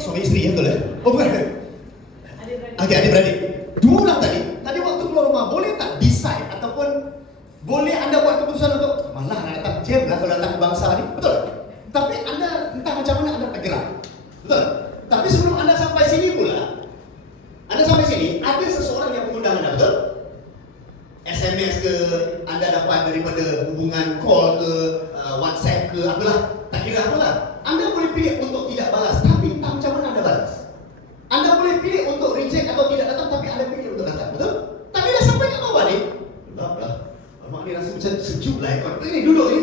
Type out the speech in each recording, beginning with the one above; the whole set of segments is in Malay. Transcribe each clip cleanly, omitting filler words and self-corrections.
suami isteri ya, betul ya? Oh bukan. Okey, adik-beradik. Dua orang tadi waktu keluar rumah, boleh tak decide ataupun boleh anda buat keputusan untuk malah nak datang jam lah kalau datang ke bangsa ni, betul? Tapi anda entah macam mana anda tergerak, betul? Tapi sebelum anda sampai sini pula, ada seseorang yang mengundang anda, betul? SMS ke, anda dapat daripada hubungan call ke, WhatsApp ke, apalah, tak kira apalah. Anda boleh pilih untuk tidak balas, tapi entah macam mana anda balas. Anda boleh pilih untuk reject atau tidak datang, tapi anda pilih untuk datang, betul? Tapi dah sampai kat bawah ni, dah. Abang ni rasa macam sejuk lah ekor ni duduk ni.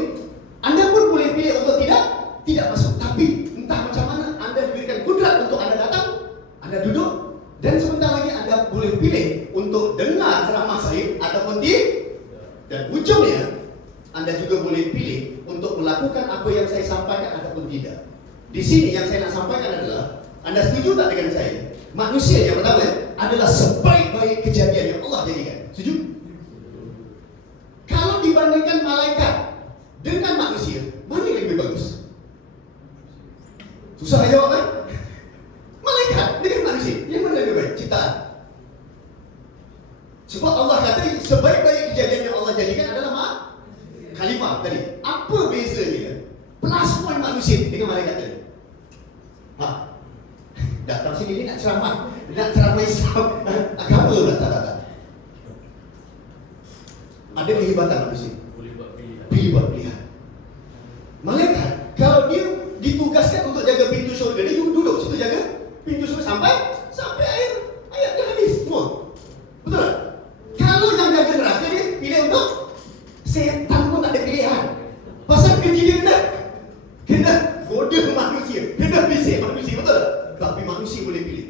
Anda pun boleh pilih untuk tidak masuk, tapi entah macam mana anda diberikan kudrat untuk anda datang, anda duduk, dan sebentar lagi anda boleh pilih untuk dengar ceramah saya ataupun tidak. Dan ujungnya anda juga boleh pilih untuk melakukan apa yang saya sampaikan ataupun tidak. Di sini yang saya nak sampaikan adalah, anda setuju tak dengan saya? Manusia yang pertama adalah sebaik-baik kejadian yang Allah jadikan. Setuju? Kalau dibandingkan malaikat dengan manusia, mana yang lebih bagus? Susah jawab kan? Malaikat dengan manusia, yang mana lebih baik ciptaan? Sebab Allah kata sebaik-baik kejadian yang Allah jadikan adalah khalifah tadi. Apa bezanya plus point manusia dengan malaikat tadi? Datang sini ni nak ceramah Islam, agama pula tak. Ada kehebatan manusia, boleh buat pilihan. Malaikat kalau dia ditugaskan untuk jaga pintu syurga, dia duduk situ jaga pintu syurga sampai ayat dia habis semua. Betul tak? Kalau yang jaga neraka dia pilih untuk setan pun tak ada pilihan. Pasal kerja dia kena goda manusia, kena bisik manusia, betul tak? Tapi manusia boleh pilih.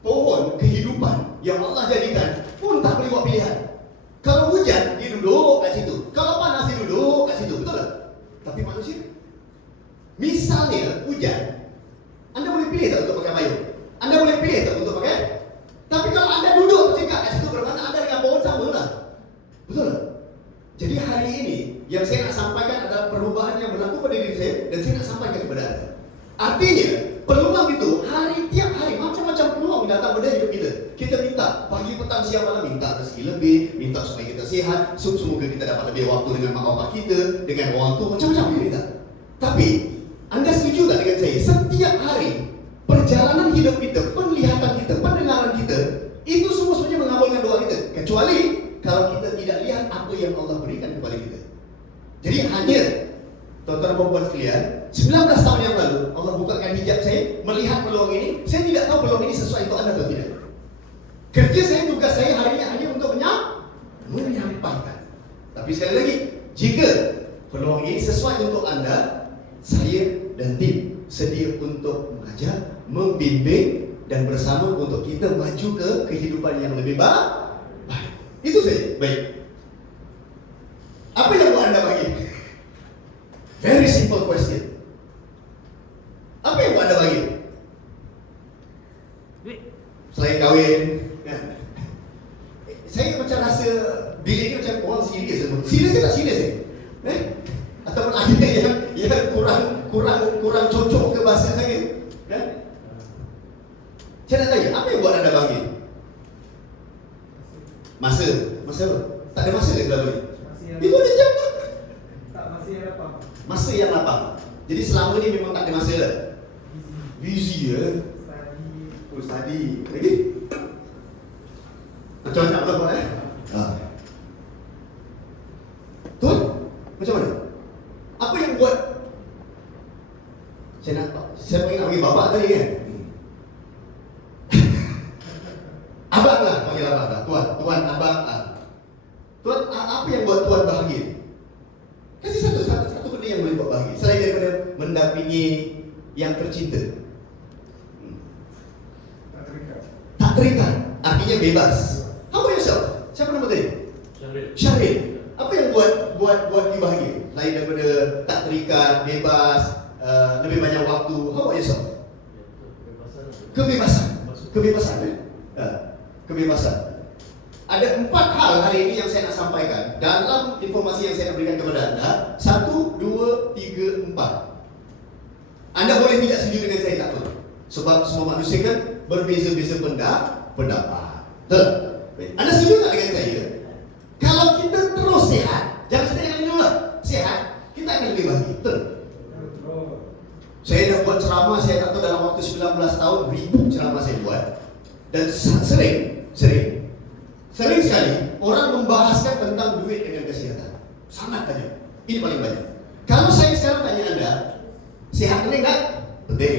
Pohon kehidupan yang Allah jadikan pun tak boleh buat pilihan. Kalau hujan, dia duduk kat situ. Kalau panas, dia duduk kat situ. Betul tak? Tapi manusia, misalnya hujan, anda boleh pilih tak untuk pakai payung? Anda boleh pilih tak untuk pakai? Tapi kalau anda duduk tercekak kat situ, bermakna anda dengan pohon sama lah. Betul tak? Jadi hari ini yang saya nak sampaikan adalah perubahan yang berlaku pada diri saya, dan saya nak sampaikan kepada anda. Artinya, peluang itu tiap hari macam-macam peluang datang pada hidup kita. Kita minta pagi, petang, siang, malam, minta rezeki lebih, minta supaya kita sihat, semoga kita dapat lebih waktu dengan mak bapak kita, dengan orang tua, macam-macam kita minta. Tapi anda setuju tak dengan saya? Setiap hari perjalanan hidup kita, penglihatan kita, pendengaran kita, itu semua sebenarnya mengabulkan doa kita, kecuali kalau kita tidak lihat apa yang Allah berikan kepada kita. Jadi hanya tuan-tuan dan puan-puan sekalian, 19 tahun yang lalu Allah bukakan hijab saya, melihat peluang ini. Saya tidak tahu peluang ini sesuai untuk anda atau tidak. Kerja saya, tugas saya hari ini hanya untuk menyampaikan. Tapi sekali lagi, jika peluang ini sesuai untuk anda, saya dan tim sedia untuk mengajar, membimbing, dan bersama untuk kita maju ke kehidupan yang lebih baik. Itu saja. Baik. Apa yang buat anda bagi? Very simple question. Apa yang buat anda bagi? Selain kahwin, kan? Saya macam rasa bilik ni macam orang serius semua. Serius ke tak serius Ataupun ada yang kurang cocok ke bahasa saya, kan? Saya nak tanya, apa yang buat anda bagi? Masa apa? Tak ada masa ke selama ni? Itu ada jam lah. Tak, masa yang lapang. Masa yang lapang. Jadi selama ni memang tak ada masa lah. Busy ya. Study. Lagi? Macam-macam apa Tuan, macam mana? Apa yang buat? Saya pengen nak panggil bapak tadi kan? Abang lah, panggil abang lah. Tuan, abang lah. Tuan, apa yang buat tuan bahagia? Kasih satu benda yang boleh buat bahagia, selain daripada mendampingi yang tercinta. Tak terikat, artinya bebas. How about yourself? Siapa nama tadi? Syaril. Apa yang buat you bahagia? Selain daripada tak terikat, bebas, lebih banyak waktu. How about yourself? Kebebasan. Ada 4 hal hari ini yang saya nak sampaikan dalam informasi yang saya nak berikan kepada anda. 1, 2, 3, 4. Anda boleh tidak setuju dengan saya, tak apa. Sebab semua manusia kan berbeza-beza pendapat. Betul? Baik. Anda setuju tak dengan saya? Kalau kita terus sihat, jangan sedih yang dulu lah. Sihat, kita akan lebih bahagia. Betul? Saya dah buat ceramah, saya tak tahu dalam waktu 19 tahun, ribu ceramah saya buat. Dan sering sekali orang membahaskan tentang duit dengan kesihatan. Sangat banyak. Ini paling banyak. Kalau saya sekarang tanya anda, sihat penting tak? Penting.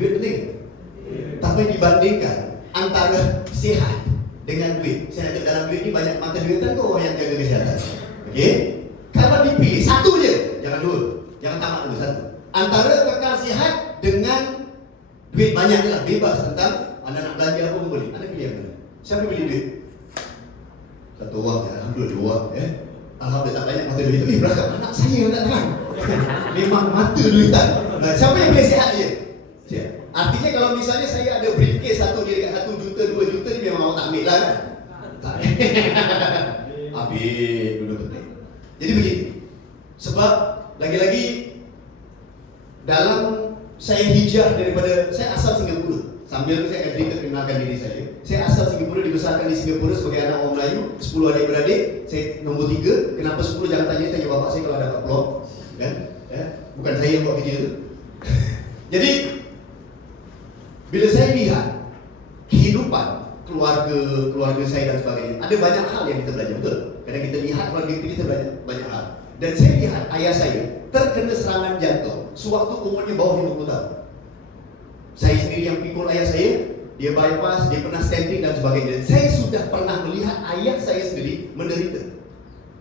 Duit penting. Tapi dibandingkan antara sihat dengan duit, saya nak dalam duit ni banyak mata duitan tu orang yang jaga kesihatan. Okey? Kalau dipilih satu je, jangan dua. Jangan tamat dulu satu. Antara kekal sihat dengan duit banyak je lah, bebas tentang anda nak belanja apa pun boleh. Anda pilih yang mana? Siapa pilih duit? Satu orang, alhamdulillah dua orang. Alhamdulillah tak banyak mata duit tu. Berapa anak saya tak terang. Memang mata duitan. Siapa yang pilih sihat je? Sihat. Artinya kalau misalnya saya ada briefcase satu dia dekat 1 juta, 2 juta ni memang awak tak ambil lah kan? Tak. Habis dulu penting. Jadi begini. Sebab lagi-lagi dalam saya hijrah daripada, saya asal Singapura. Sambil tu saya akan cerita kenalkan diri saya. Saya asal Singapura, dibesarkan di Singapura sebagai anak orang Melayu, 10 adik-beradik. Saya nombor 3. Kenapa 10? Jangan tanya bapak saya kalau dapat peluang. Kan? Bukan saya yang buat kerja tu. Jadi bila saya lihat kehidupan keluarga saya dan sebagainya, ada banyak hal yang kita belajar, betul? Kadang kita lihat keluarga kita banyak hal. Dan saya lihat ayah saya terkena serangan jantung sewaktu umurnya bawah 50 tahun. Saya sendiri yang pikul ayah saya, dia bypass, dia pernah stenting dan sebagainya. Dan saya sudah pernah melihat ayah saya sendiri menderita.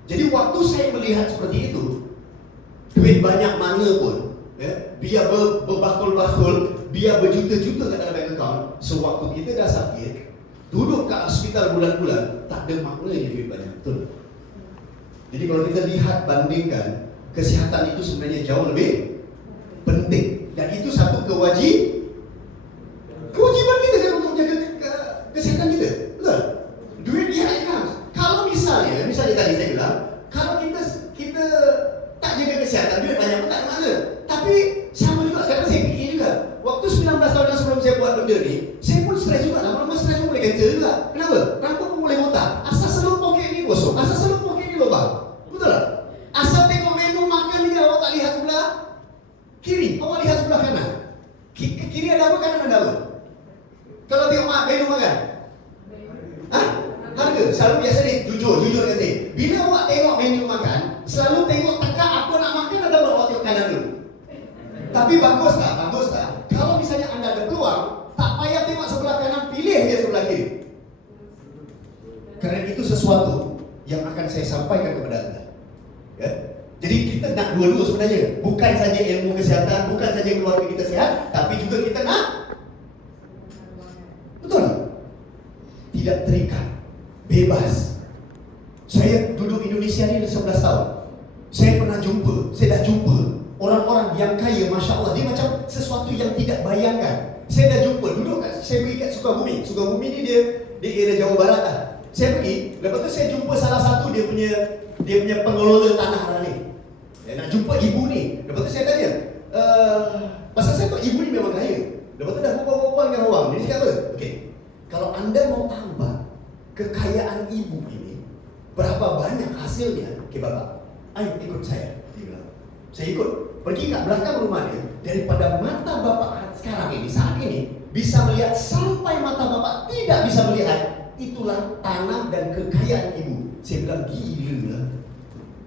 Jadi waktu saya melihat seperti itu, duit banyak mana pun, biar berbakul-bakul, biar berjuta-juta kat dalam bank account, sewaktu kita dah sakit, duduk kat hospital bulan-bulan, tak ada maknanya duit banyak, betul? Jadi kalau kita lihat, bandingkan, kesihatan itu sebenarnya jauh lebih penting. Dan itu satu kewajiban kita kan untuk jaga kesihatan kita, betul? Duit dia kan. Kalau misalnya tadi saya bilang, kalau kita tak jaga kesihatan, duit banyak pun tak ada makna. Tapi sama juga sekarang saya fikir juga, waktu 19 tahun yang sebelum saya buat benda ni, saya pun stres juga. Lama-lama stres pun boleh cancel juga. Kenapa? Rambut pun boleh botak. Asal selalu poket ni kosong, asal selalu poket ni lubang. Betul tak? Asal tengok menu makan ni awak tak lihat sebelah kiri, awak lihat sebelah kanan. Kiri ada apa, kanan ada apa? Kalau tengok menu makan, harga. Selalu biasa ni, jujur dengan saya. Bila awak tengok menu makan, selalu tengok tekak apa nak makan atau awak tengok kanan dulu. Tapi bagus tak? Kalau misalnya anda ada peluang, tak payah tengok sebelah kanan, pilih dia sebelah kiri. Kerana itu sesuatu yang akan saya sampaikan kepada anda. Ya? Jadi kita nak dua-dua sebenarnya. Bukan saja ilmu kesihatan, bukan saja keluarga kita sihat, tapi juga kita nak, betul tak? Tidak terikat, bebas. Saya duduk Indonesia ni 11 tahun. Saya dah jumpa orang-orang yang kaya, Masya Allah. Dia macam sesuatu yang tidak bayangkan. Saya dah jumpa, saya pergi kat Sukabumi. Sukabumi ni dia area Jawa Barat lah. Saya pergi, lepas tu saya jumpa salah satu dia punya pengelola tanah lah ni. Nak jumpa ibu ni. Lepas tu saya tanya, pasal saya tahu ibu ni memang kaya. Lepas tu dah berbual dengan orang. Dia cakap apa? Okey, kalau anda mau tambah kekayaan ibu ini, berapa banyak hasilnya? Okey bapak, ayo ikut saya. Dia bilang. Saya ikut. Pergi kat belakang rumah dia. Daripada mata bapak sekarang ini, saat ini, bisa melihat sampai mata bapak tidak bisa melihat. Itulah tanah dan kekayaan ibu. Saya bilang, gila lah.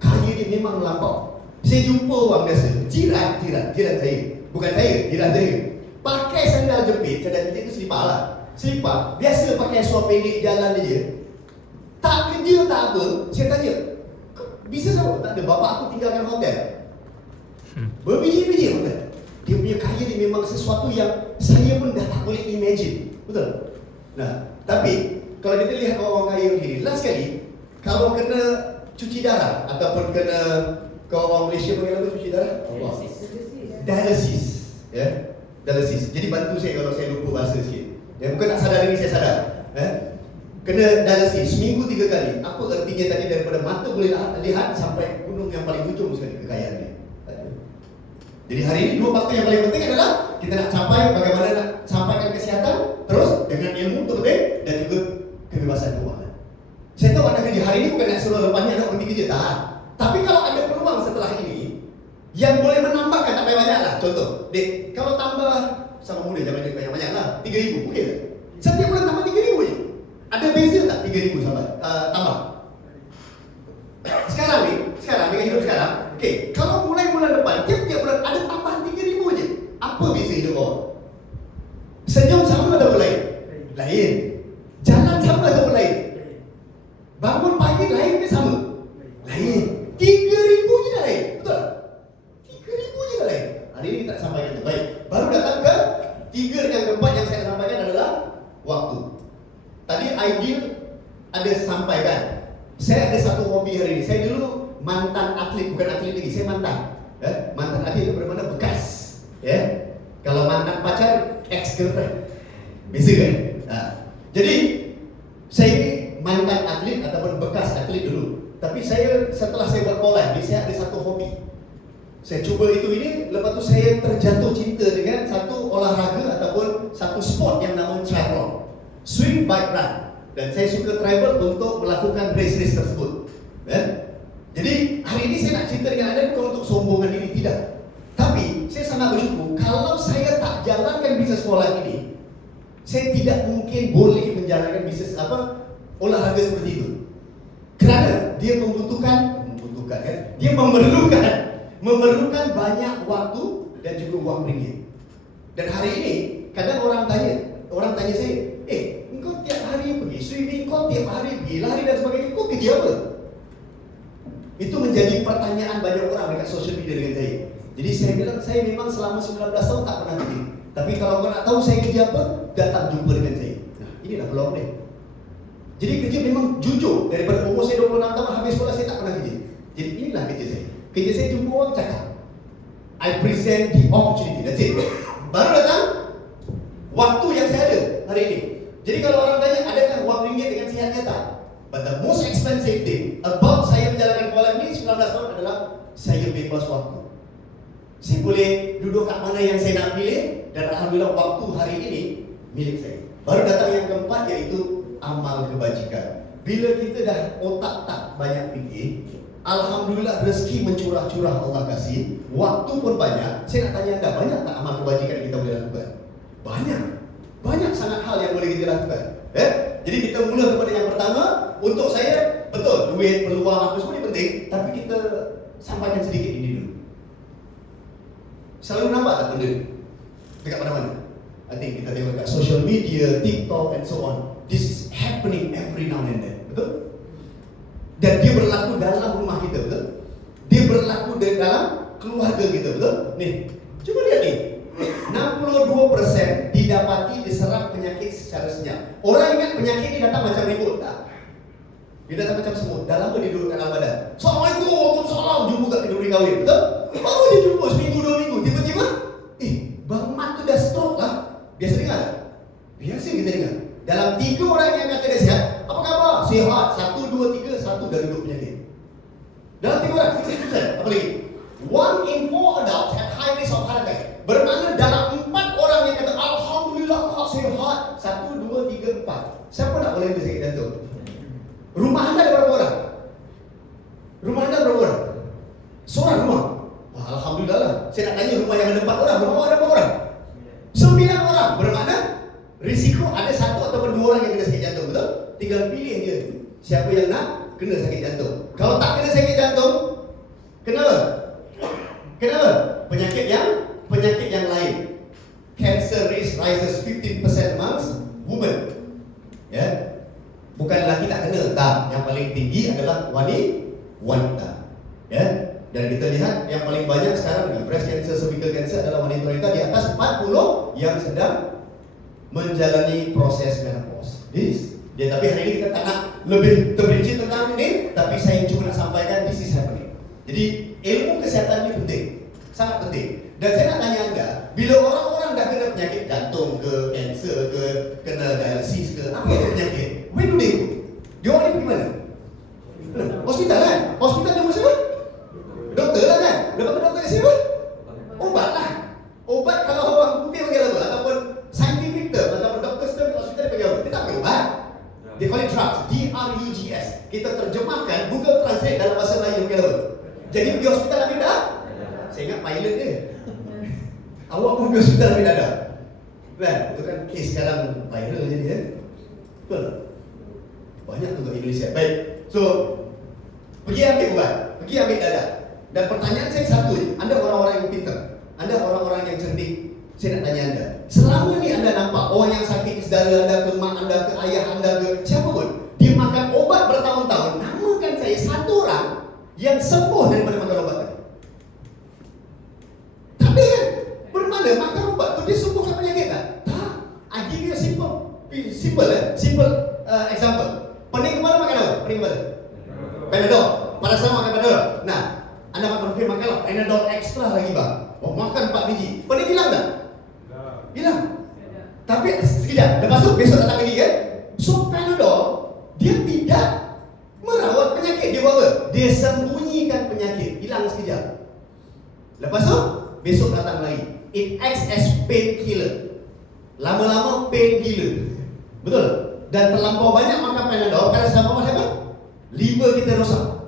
Kaya dia memang melampau. Saya jumpa orang biasa, jiran saya. Bukan saya, jiran saya. Pakai sandal jepit itu selipar lah. Selipar, biasa pakai suara pendek jalan dia. Tak kerja, tak apa. Saya tanya, bisa sama? Tak ada, bapak aku tinggalkan hotel. Berbiji-biji hotel. Dia punya kaya ni memang sesuatu yang saya pun dah tak boleh imagine. Betul? Nah, tapi kalau kita lihat orang kaya begini, last kali kalau kena cuci darah ataupun kena, kalau orang Malaysia panggil apa cuci darah? Dialysis. Ya, dialysis. Jadi bantu saya kalau saya lupa bahasa sikit. Ya, bukan tak sadar ini, saya sadar. Kena dialysis seminggu 3 kali. Apa artinya tadi daripada mata boleh lihat sampai gunung yang paling ujung sekali kekayaan ni. Jadi hari ini 2 faktor yang paling penting adalah kita nak capai bagaimana nak suruh lepas ni anak berhenti kerja, tak. Tapi kalau ada peluang setelah ini yang boleh menambahkan, tak payah banyak lah. Contoh, dek, kalau tambah sama muda jangan banyak-banyak lah, 3,000, okey tak? Setiap bulan tambah 3,000 je. Ada beza tak 3,000 sahabat? Tambah. Sekarang dengan hidup sekarang, okey, kalau mulai bulan depan, tiap-tiap bulan ada tambahan 3,000 je. Apa beza hidup awak? Senyum sama atau lain? Lain. Jalan sama atau lain? Bangun pagi lain ke sama? Lain. 3,000 je dah lain. Betul? 3,000 je dah lain. Hari ini tak sampaikan tu. Baik. Baru datang ke 3 yang keempat yang saya sampaikan adalah waktu. Tadi ideal ada sampaikan. Saya ada satu hobi hari ini. Saya dulu mantan atlet, bukan atlet lagi. Saya mantan. Mantan atlet itu bermakna bekas. Kalau mantan pacar, ex-girlfriend. Beza kan? Jadi saya mantan atlet ataupun bekas atlet dulu. Tapi setelah saya buat collab ni, saya ada satu hobi. Saya cuba itu ini, lepas tu saya terjatuh cinta dengan satu olahraga ataupun satu sport yang namanya triathlon. Swim, bike, run. Dan saya suka travel untuk melakukan race-race tersebut. Jadi hari ini saya nak cerita dengan anda bukan untuk sombongan diri, tidak. Tapi saya sangat bersyukur kalau saya tak jalankan bisnes sekolah ini, saya tidak mungkin boleh menjalankan bisnes olahraga seperti itu. Kerana dia dia memerlukan banyak waktu dan juga wang ringgit. Dan hari ini kadang orang tanya saya, engkau tiap hari pergi swimming, kau tiap hari pergi lari dan sebagainya, kau kerja apa? Itu menjadi pertanyaan banyak orang dekat social media dengan saya. Jadi saya bilang, saya memang selama 19 tahun tak pernah kerja. Tapi kalau kau nak tahu saya kerja apa, datang jumpa dengan saya. Nah, inilah peluang dia. Jadi kerja memang jujur. Daripada umur saya 26 tahun habis sekolah, saya tak pernah kerja. Jadi inilah kerja saya. Kerja saya jumpa orang cakap. I present the opportunity. That's it. Baru datang waktu yang saya ada hari ini. Jadi kalau orang tanya, adakah wang ringgit dengan sihat nyata? But the most expensive thing about saya menjalankan collab ni 19 tahun adalah saya bebas waktu. Saya boleh duduk kat mana yang saya nak pilih, dan alhamdulillah waktu hari ini milik saya. Baru datang yang keempat, iaitu amal kebajikan. Bila kita dah otak tak banyak fikir, alhamdulillah rezeki mencurah-curah Allah kasih, waktu pun banyak. Saya nak tanya anda, banyak tak amal kebajikan yang kita boleh lakukan? Banyak sangat hal yang boleh kita lakukan. Jadi kita mula kepada yang pertama. Untuk saya, betul, duit, peluang, apa semua ni penting. Tapi kita sampaikan sedikit ini dulu. Selalu nampak tak benda dekat mana-mana? I think kita tengok dekat social media, TikTok and so on. This is happening every now and then. Betul? Dan dia berlaku dalam rumah kita, betul? Dia berlaku dalam keluarga kita, betul? Nih, cuba lihat ni. 62% didapati diserang penyakit secara senyap. Orang ingat penyakit ni datang macam ribut, tak? Dia datang macam semut. Dah lama dia duduk dalam badan. Assalamualaikum, waalaikumsalam. Jumpa kat keduri kahwin, betul? Baru dia jumpa seminggu, 2 minggu. Tiba-tiba, Bang Mat tu dah stroke lah. Biasa dengar tak? Biasa kita dengar. Dalam 3 orang yang kata dia sihat, apa khabar? Sihat. 1, 2, 3, 1 dah duduk penyakit. Dalam 3 orang, 60%. Apa lagi? 1 in 4 adults have high risk of heart attack. Bermakna dalam 4 orang yang kata alhamdulillah kak sihat, 1, 2, 3, 4. Siapa nak boleh sakit jantung? Rumah anda ada berapa orang? Rumah anda berapa orang? Seorang rumah. Wah, alhamdulillah lah. Saya nak tanya rumah yang ada 4 orang, rumah awak ada berapa orang? 9 orang. Bermakna risiko ada 1 ataupun 2 orang yang kena sakit jantung, betul? Tinggal pilih je siapa yang nak kena sakit jantung. Kalau tak kena sakit jantung, kenapa? Penyakit yang lain. Cancer risk rises 15% amongst women. Bukan lelaki tak kena, tak. Yang paling tinggi adalah wanita. Dan kita lihat yang paling banyak sekarang dengan breast cancer, cervical cancer adalah wanita-wanita di atas 40 yang sedang menjalani proses menopause. Tapi hari ini kita tak nak lebih terperinci tentang ini, tapi saya cuma nak sampaikan this is happening. Jadi ilmu kesihatan ini penting, sangat penting. Dan saya nak tanya anda, bila orang-orang dah kena penyakit jantung ke, kanser ke, kena dialisis ke, apa itu penyakit? Where do they go? Dia orang ni pergi mana? Hospital kan? Hospital dia siapa? Doktor lah kan? Lepas tu doktor siapa? Obat lah. Obat kalau orang putih panggil apa? Ataupun scientific term, ataupun doktor term hospital dia panggil apa? Dia tak panggil obat. Dia call it drugs, D-R-U-G-S. Kita terjemahkan terjemahkan Google Translate dalam bahasa Melayu ke apa? Jadi pergi hospital ambil dah? Saya ingat pilot ke? Awak pun pergi hospital ambil dah? Kan? Itu kan kes sekarang viral jadi kan? Betul tak? Banyak tu kat Indonesia. Baik. So, pergi ambil ubat, pergi ambil dadah. Dan pertanyaan saya satu je, anda orang-orang yang pintar, anda orang-orang yang cerdik. Saya nak tanya anda, selama ni anda nampak orang yang sakit, saudara anda ke, mak anda ke, ayah anda ke, siapa pun, dia makan obat bertahun-tahun, namakan saya satu orang yang sembuh daripada makan obat tadi. Tak ada kan? Bermakna makan ubat tu dia sembuhkan penyakit tak? Tak. I give you a simple example. Pening kepala makan apa? Pening kepala? Panadol. Paracetamol makan Panadol. Nah, anda makanlah Panadol extra lagi bang. Oh, makan 4 biji. Pening hilang tak? Hilang. Tapi sekejap, lepas tu besok datang lagi kan? So Panadol dia tidak merawat penyakit, dia buat apa? Dia sembunyikan penyakit, hilang sekejap. Lepas tu besok datang lagi. It acts as painkiller. Lama-lama pain gila. Betul? Dan terlampau banyak makan Panadol, kalau sama macam apa? Liver kita rosak,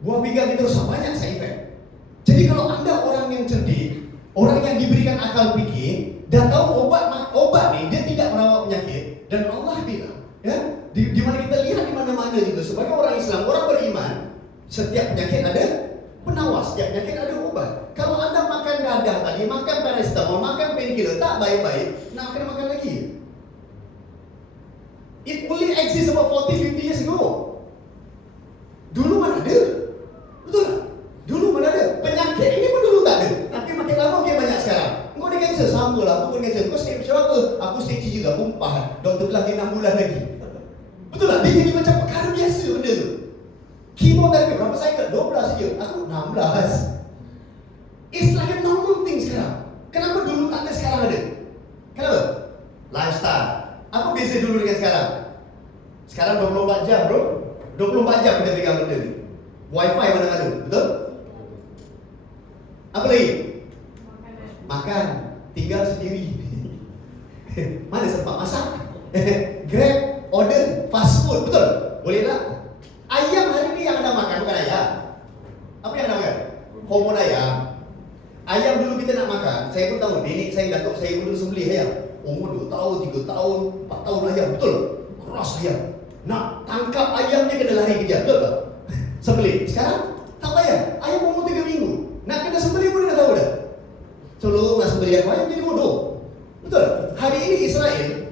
buah pinggang kita rosak, banyak side effect. Jadi kalau anda orang yang cerdik, orang yang diberikan akal fikir, dah tahu obat ni dia tidak merawat penyakit, dan Allah bilang, ya, di mana kita lihat di mana-mana juga sebagai orang Islam, orang beriman, setiap penyakit ada penawar, setiap penyakit ada obat. Kalau anda makan dadah tadi, makan paracetamol, makan painkiller, tak baik-baik, nak kena makan lagi. It only exists about 40-50 years ago. Dulu mana ada? Betul tak? Dulu mana ada? Penyakit ini pun dulu tak ada. Tapi makin lama makin banyak sekarang. Kau ada kanser, sama lah. Aku pun kanser. Kau stage macam apa? Aku stage juga. Aku 4. Doktor bilang dia 6 bulan lagi. Betul tak? Dia jadi macam perkara biasa benda tu. Kemoterapi berapa cycle? 12 saja. Aku 16. It's like a normal thing sekarang. Kenapa dulu tak ada, sekarang ada? Kenapa? Lifestyle. Apa beza dulu dengan sekarang? Sekarang 24 jam bro. 24 jam kita pegang benda ni. Wifi mana-mana, betul? Apa lagi? Makan. Tinggal sendiri. Mana sempat masak? Grab, order, fast food, betul? Boleh tak? Ayam hari ni yang anda makan, bukan ayam. Apa yang anda makan? Hormon ayam. Ayam dulu kita nak makan, saya pun tahu, nenek saya, datuk saya pun dulu sembelih ayam. Umur 2 tahun, 3 tahun, 4 tahun ayam, betul? Keras ayam. Nak tangkap ayamnya kena lari kejap, betul tak? Sembelih. Sekarang tak payah. Ayam umur 3 minggu. Nak kena sembelih pun dia dah tahu dah. Tolong nak sembelih ayam jadi bodoh. Betul? Hari ini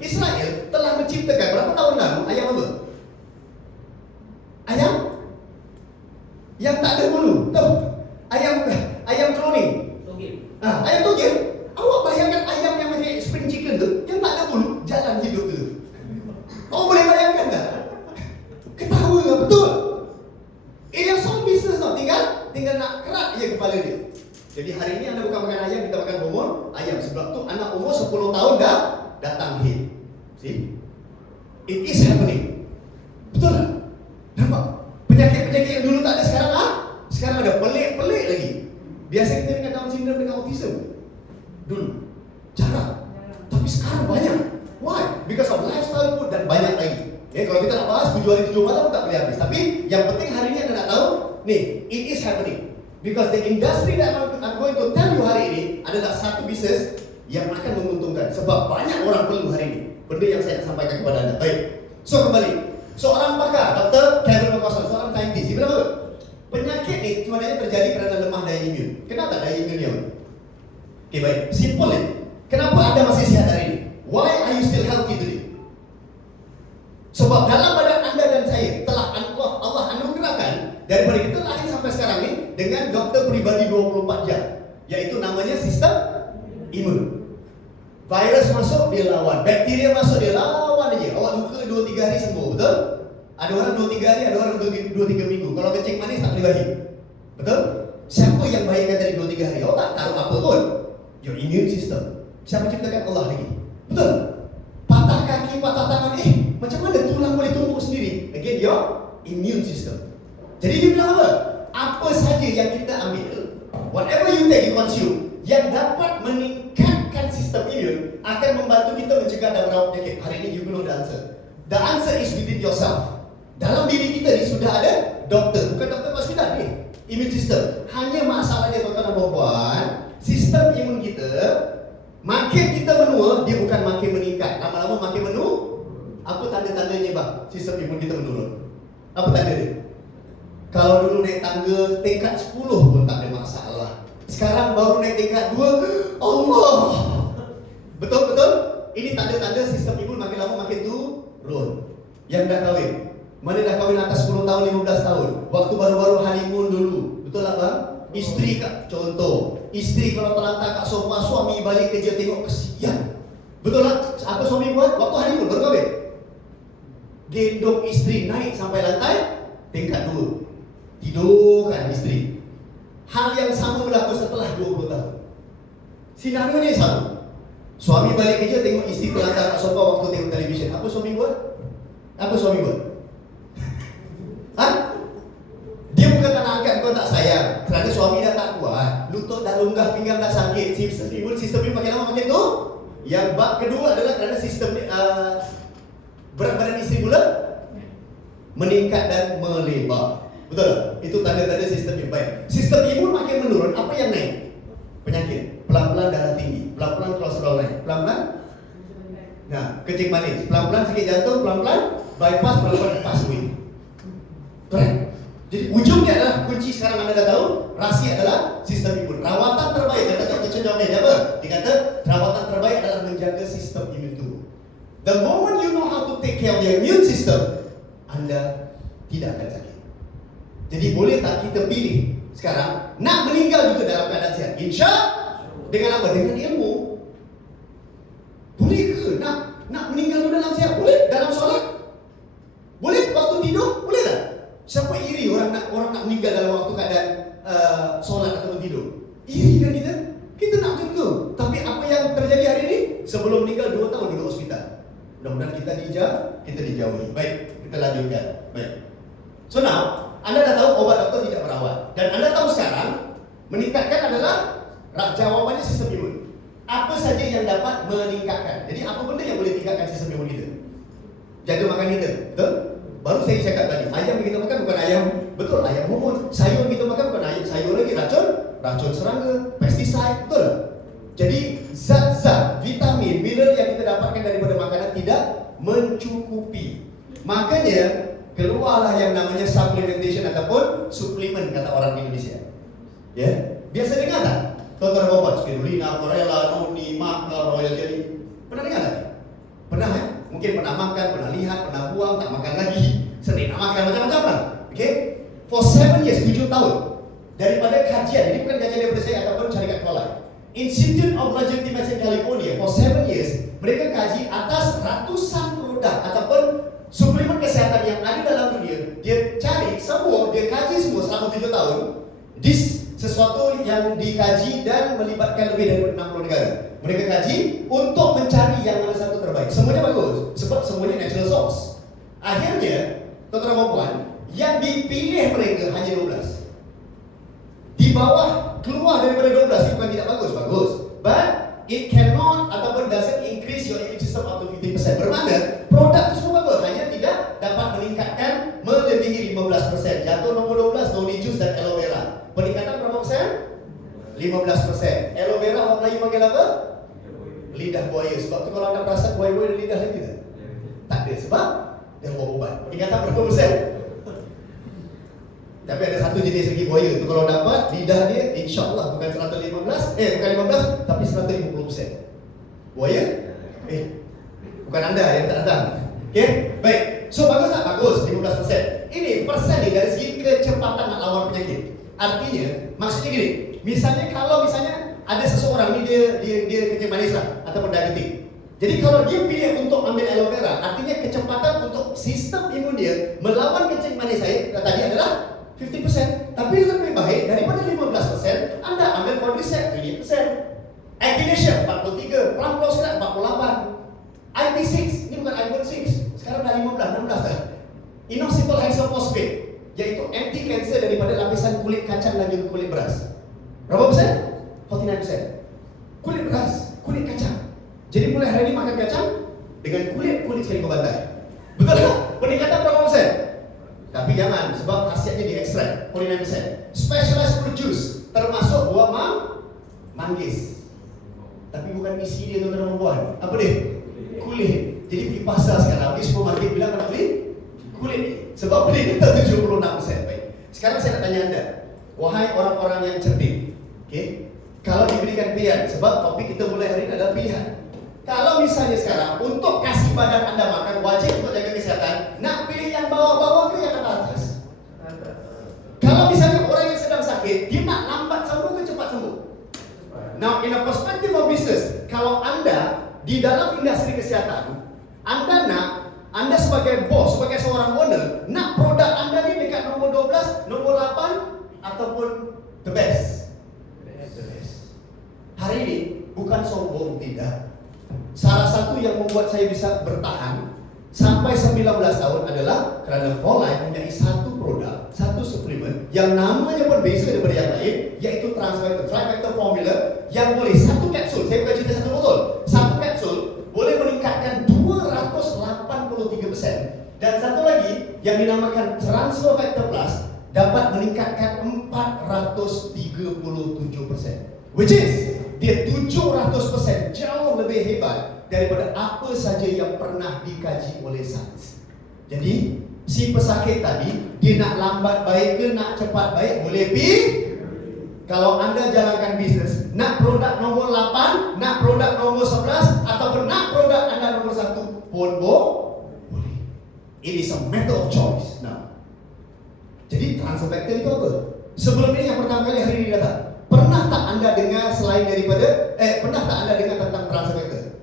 Israel telah menciptakan berapa tahun lalu ayam apa? Ayam yang tak ada bulu. Tahu? Ayam cloning. Ayam togel. Awak bayangkan ayam yang macam spring chicken tu, yang tak ada bulu, jalan hidup tu. Awak boleh bayangkan tak? Ketawa tak? Betul? Ini soal bisnes tau. Tinggal nak kerak je kepala dia. Jadi hari ini anda bukan makan ayam, kita makan hormon ayam. Sebab tu anak umur 10 tahun dah datang hit. See? It is happening. Betul tak? Nampak? Penyakit-penyakit yang dulu tak ada sekarang sekarang ada. Pelik-pelik lagi. Biasa kita dengan Down syndrome, dengan autism dulu jarang. Tapi sekarang banyak. Why? Because of lifestyle food dan banyak lagi. Kalau kita nak bahas 7 hari 7 malam tak boleh habis. Tapi yang penting hari ini anda nak tahu, nih, it is happening. Because the industry that I'm going to tell you hari ini adalah satu bisnes yang akan menguntungkan. Sebab banyak orang perlu hari ini benda yang saya nak sampaikan kepada anda. Baik. So kembali, seorang pakar, Dr. Kevin McCausland, seorang saintis, dia bilang apa? Penyakit ni sebenarnya terjadi kerana lemah daya imun. Kenapa daya imun dia? Okay, baik. Simple ni. Kenapa anda masih sihat hari ini? Why are you still healthy today? Sebab dalam badan anda dan saya telah Allah anugerahkan daripada kita lahir sampai sekarang ni dengan doktor peribadi 24 jam, iaitu namanya sistem imun. Virus masuk dia lawan, bakteria masuk dia lawan aja. Awak luka 2-3 hari sembuh, betul? Ada orang 2-3 hari, ada orang 2-3 minggu. Kalau kencing manis tak boleh baik. Betul? Siapa yang baikkan dari 2-3 hari? Awak tak taruh apa pun. Your immune system. Siapa ciptakan? Allah lagi. Betul? Patah kaki, patah tangan, macam mana tulang boleh tumbuh sendiri? Again, your immune system. Jadi dia bilang apa? Apa saja yang kita ambil, whatever you take, you consume, yang dapat meningkatkan sistem imun akan membantu kita mencegah dan merawat penyakit. Hari ini you know the answer. The answer is within yourself. Dalam diri kita ni sudah ada doktor, bukan doktor hospital ni. Immune system. Hanya masalahnya tuan-tuan dan puan, sistem imun kita makin kita menua, dia bukan makin meningkat. Lama-lama makin menurun. Apa tanda-tandanya bang? Sistem imun kita menurun. Apa tanda dia? Kalau dulu naik tangga tingkat 10 pun tak ada masalah. Sekarang baru naik tingkat 2, Allah. Betul-betul? Ini tanda-tanda sistem imun makin lama makin turun. Yang dah kahwin, mana dah kahwin atas 10 tahun, 15 tahun, waktu baru-baru honeymoon dulu, betul tak bang? Isteri kat, contoh, isteri kalau terlantar kat sofa, suami balik kerja tengok kesian. Betul tak? Apa suami buat? Waktu honeymoon baru kahwin, gendong isteri naik sampai lantai tingkat 2, tidurkan isteri. Hal yang sama berlaku setelah 20 tahun. Senario ni sama. Suami balik kerja tengok isteri terlantar kat sofa waktu tengok televisyen. Apa suami buat? Apa suami buat? Dia bukan tak nak angkat, bukan tak sayang. Kerana suami dah tak kuat, lutut dah longgah, pinggang dah sakit, sistem imun makin lama makin tu. Yang bab kedua adalah kerana sistem berat badan isteri mula meningkat dan melebar. Betul tak? Itu tanda-tanda sistem imun. Baik. Sistem imun makin menurun, apa yang naik? Penyakit. Pelan-pelan darah tinggi, pelan-pelan kolesterol naik, pelan-pelan kencing manis, pelan-pelan sakit jantung, pelan-pelan bypass, pelan-pelan pass away. Correct? Jadi ujungnya adalah kunci sekarang anda dah tahu, rahsia adalah sistem imun. Rawatan terbaik, kata Dr. Chen Jomei, apa? Dia kata rawatan terbaik adalah menjaga sistem imun tubuh. The moment you know how to take care of your immune system, anda tidak akan sakit. Jadi boleh tak kita pilih sekarang nak meninggal juga dalam keadaan sihat? Insya dengan apa? Dengan ilmu. Boleh ke nak meninggal juga dalam sihat? Boleh? Dalam solat? Boleh? Waktu tidur? Boleh tak? Siapa iri orang nak meninggal dalam waktu keadaan solat atau tidur? Iri kan kita? Kita nak macam tu. Tapi apa yang terjadi hari ini? Sebelum meninggal 2 tahun duduk hospital. Mudah-mudahan kita dijauhi. Baik, kita lanjutkan. Baik. So now, anda dah tahu obat doktor tidak merawat. Dan anda tahu sekarang meningkatkan adalah jawabannya sistem imun. Apa saja yang dapat meningkatkan? Jadi apa benda yang boleh tingkatkan sistem imun kita? Jaga makan kita, betul? Baru saya cakap tadi, ayam yang kita makan bukan ayam, betul, ayam hormon. Sayur yang kita makan bukan ayam sayur lagi, racun serangga, pestiside, betul? Jadi zat-zat, vitamin, mineral yang kita dapatkan daripada makanan tidak mencukupi. Makanya keluarlah yang namanya supplementation ataupun suplemen kata orang Indonesia. Ya, biasa dengar tak? Tuan-tuan dan puan, spirulina, chlorella, noni, maca, royal jelly. Pernah dengar tak? Pernah ya? Mungkin pernah makan, pernah lihat, pernah buang, tak makan lagi. Sering nak makan macam-macam lah. Okay? For 7 years, 7 tahun. Daripada kajian, ini bukan kajian daripada saya ataupun syarikat Kuala. Institute of Longevity Medicine California, for 7 years, mereka kaji atas ratusan produk ataupun suplemen kesihatan yang ada dalam dunia. Dia cari semua, dia kaji semua selama 7 tahun. Sesuatu yang dikaji dan melibatkan lebih dari 60 negara. Mereka kaji untuk mencari yang mana satu terbaik. Semuanya bagus sebab semuanya natural source. Akhirnya, tuan-tuan dan puan, yang dipilih mereka hanya 12. Di bawah keluar daripada 12 itu bukan tidak bagus, bagus. But it cannot ataupun doesn't increase your immune system up to 50%. Bermakna produk itu semua bagus, hanya tidak dapat meningkatkan melebihi 15%. Jatuh nombor 12, noni juice dan aloe vera. Peningkatan berapa persen? 15%. Aloe vera orang Melayu panggil apa? Lidah buaya. Sebab tu kalau anda perasan buaya-buaya ada lidah lagi tak? Tak ada, sebab dia buat ubat. Peningkatan berapa persen? Tapi ada satu jenis lagi buaya tu, kalau dapat lidah dia insya-Allah bukan 115, bukan 15 tapi 150%. Buaya? Bukan anda yang tak datang. Okey, baik. So bagus tak? Bagus, 15%. Ini persen ni dari segi kecepatan nak lawan penyakit. Artinya, maksudnya gini, misalnya ada seseorang ni dia kencing manis lah ataupun diabetik. Jadi kalau dia pilih untuk ambil aloe vera, artinya kecepatan untuk sistem imun dia melawan kencing manis saya tadi adalah 50%. Tapi lebih baik daripada 15%, anda ambil quadriceps 20%. Echinacea 43, plum-ploscat 48. IP6, ini bukan iPhone 6, sekarang dah 15, 16 dah. Inositol hexaphosphate, iaitu anti cancer daripada lapisan kulit kacang dan juga kulit beras. Berapa persen? 49%. Kulit beras, kulit kacang. Jadi mulai hari ini makan kacang dengan kulit sekali kau bantai. Betul tak? Peningkatan berapa persen? Tapi jangan, sebab khasiatnya diekstrak 49%. Specialized fruit juice, termasuk buah manggis. Tapi bukan isi dia tuan-tuan dan puan. Apa dia? Kulit. Jadi pergi pasar sekarang, di supermarket bilang nak beli kulit. Sebab beli kita 76%. Baik. Sekarang saya nak tanya anda, wahai orang-orang yang cerdik, okay? Kalau diberikan pilihan, sebab topik kita mulai hari ini adalah pilihan. Kalau misalnya sekarang untuk kasih badan anda makan, wajib untuk jaga kesihatan, nak pilih yang bawah-bawah ke yang atas? Kalau misalnya orang yang sedang sakit, dia nak lambat sembuh ke cepat sembuh? Now, in a perspective of business, kalau anda di dalam industri kesihatan, anda sebagai bos, sebagai seorang owner, nak produk anda ni dekat nombor 12, nombor 8 ataupun the best? Hari ini bukan sombong, tidak. Salah satu yang membuat saya bisa bertahan sampai 19 tahun adalah kerana For Life mempunyai satu produk, satu suplemen yang namanya pun beza daripada yang lain, iaitu Trifactor Formula, yang boleh satu kapsul, saya bukan cerita satu botol, satu kapsul boleh meningkatkan 283%, dan satu lagi yang dinamakan Transfer Factor Plus dapat meningkatkan 437%, which is dia 700% jauh lebih hebat daripada apa saja yang pernah dikaji oleh sains. Jadi si pesakit tadi, dia nak lambat baik ke nak cepat baik, boleh pilih. Kalau anda jalankan bisnes, nak produk nombor 8, nak produk nombor 11, ataupun nak produk anda nombor 1 pun boleh. It is a matter of choice. Now, jadi transfer factor itu apa? Sebelum ini yang pertama kali hari ini datang, pernah tak anda dengar selain daripada pernah tak anda dengar tentang transfer factor?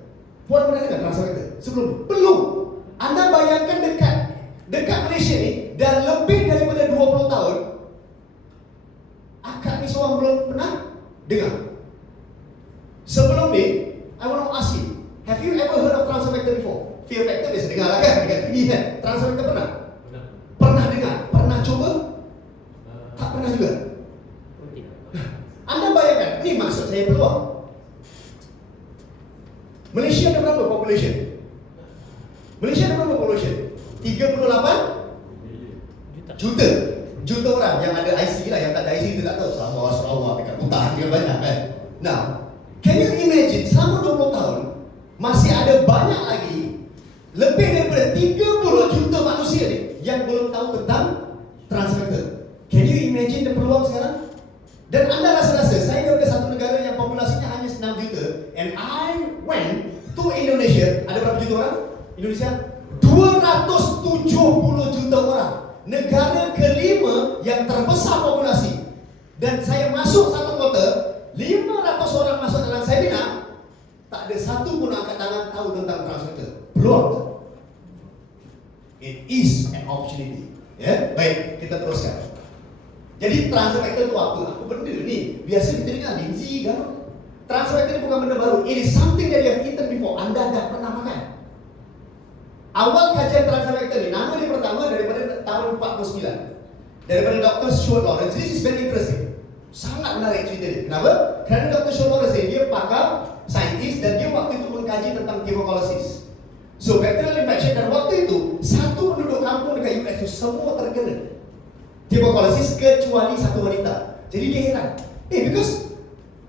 Puan pernah dengar transfer factor? Sebelum ini? Belum. Anda bayangkan dekat Malaysia ni dah lebih daripada 20 tahun, akak ni seorang belum pernah dengar. Sebelum ni, I want to ask you, have you ever heard of transfer factor before? Fear factor biasa dengar lah kan, dekat TV kan. Transfer factor pernah? Pernah dengar? Pernah coba? Tak pernah juga. Anda bayangkan, ni maksud saya peluang. Malaysia ada berapa population? Malaysia ada berapa population? 38 juta orang yang ada IC lah, yang tak ada IC itu tak tahu. Sarawak dekat hutan dia banyak kan. Now, can you imagine selama 20 tahun masih ada banyak lagi, lebih daripada 30 juta manusia ni yang belum tahu tentang transfer factor. Can you imagine the peluang sekarang? Dan anda rasa-rasa saya daripada satu negara yang populasinya hanya 6 juta, and I went to Indonesia. Ada berapa juta orang? Indonesia 270 juta orang. Negara kelima yang terbesar populasi. Dan saya masuk satu kota, 500 orang masuk dalam seminar, tak ada satu pun angkat tangan tahu tentang transfer. Peluang. It is an opportunity. Ya, baik, kita teruskan. Jadi transfer factor itu apa? Apa benda ni? Biasa kita dengar linzi kan? Transfer factor ni bukan benda baru. It is something that you have eaten before. Anda dah pernah makan. Awal kajian transfer factor ni, nama dia pertama daripada tahun 49, daripada Dr. Stuart Lawrence. This is very interesting. Sangat menarik cerita ni. Kenapa? Kerana Dr. Stuart Lawrence ni, dia pakar saintis dan dia waktu itu mengkaji tentang tuberculosis. So bacterial infection, dan waktu itu satu penduduk kampung dekat US itu semua terkena tuberculosis kecuali satu wanita. Jadi dia heran. Because